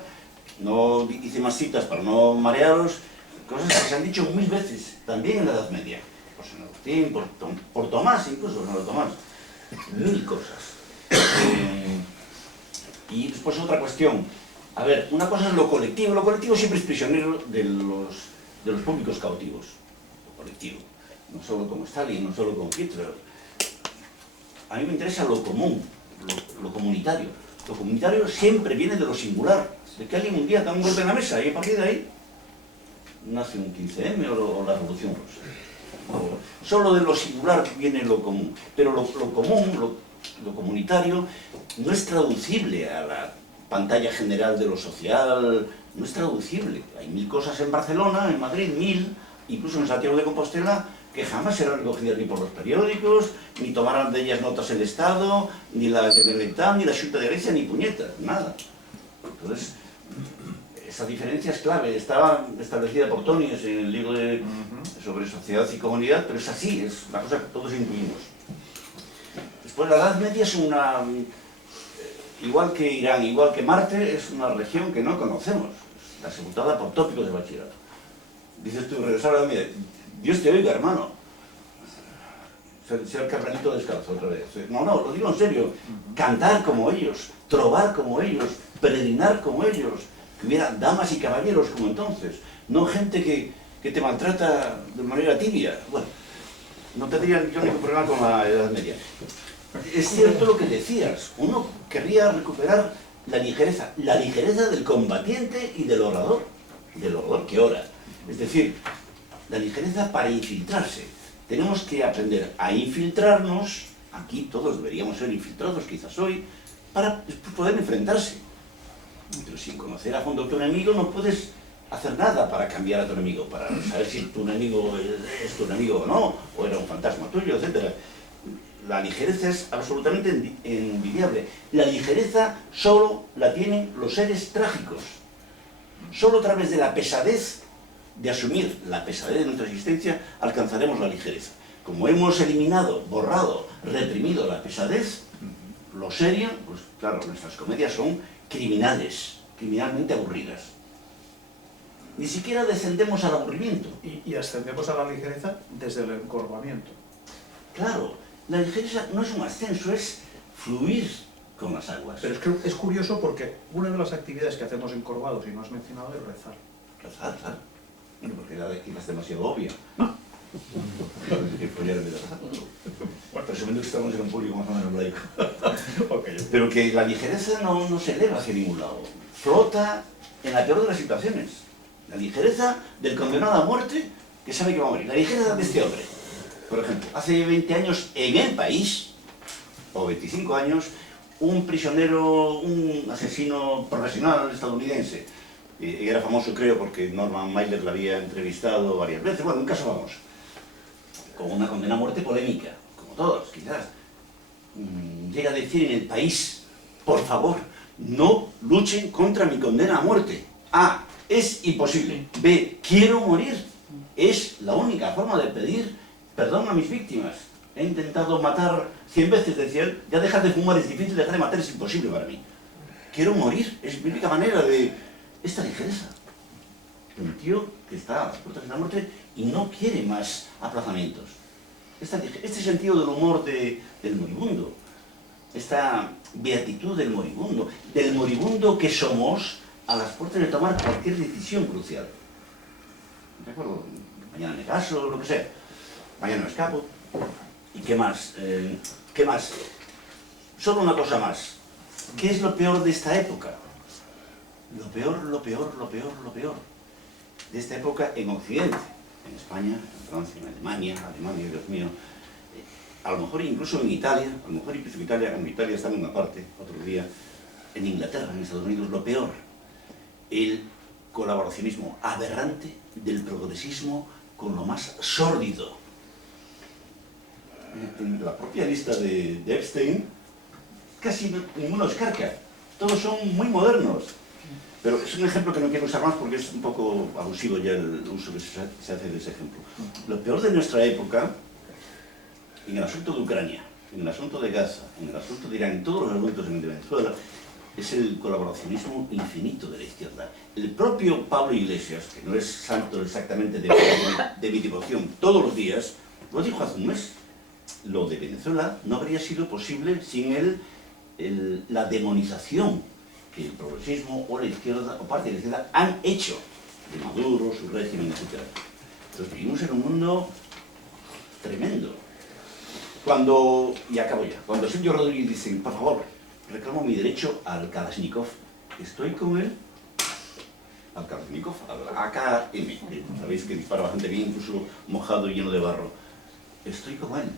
no hice más citas para no marearos, cosas que se han dicho 1000 veces, también en la Edad Media, por San Agustín, por Tomás, incluso, no Tomás, 1000 cosas. Y después otra cuestión, a ver, una cosa es lo colectivo siempre es prisionero de los públicos cautivos, lo colectivo, no solo como Stalin, no solo como Hitler. A mí me interesa lo común, lo comunitario. Lo comunitario siempre viene de lo singular, de que alguien un día da un golpe en la mesa y a partir de ahí nace un 15M o la Revolución Rusa. Solo de lo singular viene lo común, pero lo común, lo comunitario, no es traducible a la pantalla general de lo social, no es traducible. Hay 1000 cosas en Barcelona, en Madrid, 1000, incluso en Santiago de Compostela, que jamás serán recogidas ni por los periódicos, ni tomarán de ellas notas el Estado, ni la Generalitat, ni la Xunta de Galicia, ni puñetas, nada. Entonces, esa diferencia es clave, estaba establecida por Tonies en el libro sobre sociedad y comunidad, pero es así, es una cosa que todos intuimos. Después la Edad Media es igual que Irán, igual que Marte, es una región que no conocemos, está sepultada por tópicos de bachillerato. Dices tú, regresar a la Edad Media, Dios te oiga, hermano. Ser carnalito descalzo otra vez. No, lo digo en serio. Cantar como ellos, trobar como ellos, peregrinar como ellos, que hubiera damas y caballeros como entonces, no gente que te maltrata de manera tibia. Bueno, no tendría yo ningún problema con la Edad Media. Es cierto lo que decías, uno querría recuperar la ligereza del combatiente y del orador que ora. Es decir, la ligereza para infiltrarse. Tenemos que aprender a infiltrarnos, aquí todos deberíamos ser infiltrados, quizás hoy, para poder enfrentarse. Pero sin conocer a fondo a tu enemigo no puedes hacer nada para cambiar a tu enemigo, para saber si tu enemigo es tu enemigo o no, o era un fantasma tuyo, etc. La ligereza es absolutamente envidiable. La ligereza solo la tienen los seres trágicos. Solo a través de la pesadez, de asumir la pesadez de nuestra existencia, alcanzaremos la ligereza. Como hemos eliminado, borrado, reprimido la pesadez, lo serio, pues claro, nuestras comedias son criminalmente aburridas. Ni siquiera descendemos al aburrimiento. Y ascendemos a la ligereza desde el encorvamiento. Claro, la ligereza no es un ascenso, es fluir con las aguas. Pero es curioso porque una de las actividades que hacemos encorvados, y no has mencionado, es rezar. Rezar. Bueno, porque la es demasiado obvia. Presumiendo que estamos en un público más o menos laico. Pero que la ligereza no se eleva hacia ningún lado. Flota en la peor de las situaciones. La ligereza del condenado a muerte que sabe que va a morir. La ligereza de este hombre. Por ejemplo, hace 20 años en El País, o 25 años, un prisionero, un asesino profesional estadounidense. Y era famoso, creo, porque Norman Mailer la había entrevistado varias veces. Bueno, un caso famoso. Con una condena a muerte polémica, como todos, quizás. Llega a decir en el país, por favor, no luchen contra mi condena a muerte. A, es imposible. B, quiero morir. Es la única forma de pedir perdón a mis víctimas. He intentado matar 100 veces, decía él, ya dejar de fumar es difícil, dejar de matar es imposible para mí. Quiero morir, es mi única manera de... esta ligereza. Un tío que está a las puertas de la muerte y no quiere más aplazamientos. Este sentido del humor del moribundo, esta beatitud del moribundo que somos a las puertas de tomar cualquier decisión crucial. ¿De acuerdo? Mañana me caso, lo que sea. Mañana me escapo. ¿Y qué más? ¿Qué más? Solo una cosa más. ¿Qué es lo peor de esta época? Lo peor de esta época en Occidente, en España, en Francia, en Alemania, Dios mío, a lo mejor incluso en Italia, a lo mejor incluso en Italia está en una parte, otro día, en Inglaterra, en Estados Unidos, lo peor, el colaboracionismo aberrante del progresismo con lo más sórdido. En la propia lista de Epstein, casi ninguno es carca, todos son muy modernos. Pero es un ejemplo que no quiero usar más porque es un poco abusivo ya el uso que se hace de ese ejemplo. Lo peor de nuestra época, en el asunto de Ucrania, en el asunto de Gaza, en el asunto de Irán, en todos los asuntos de Venezuela, es el colaboracionismo infinito de la izquierda. El propio Pablo Iglesias, que no es santo exactamente de mi devoción todos los días, lo dijo hace un mes. Lo de Venezuela no habría sido posible sin la demonización que el progresismo o la izquierda, o parte de la izquierda, han hecho de Maduro, su régimen, etc. Entonces vivimos en un mundo tremendo. Y acabo ya, cuando Silvio Rodríguez dice, por favor, reclamo mi derecho al Kalashnikov, estoy con él, al Kalashnikov, al AKM, sabéis que dispara bastante bien, incluso mojado y lleno de barro. Estoy con él.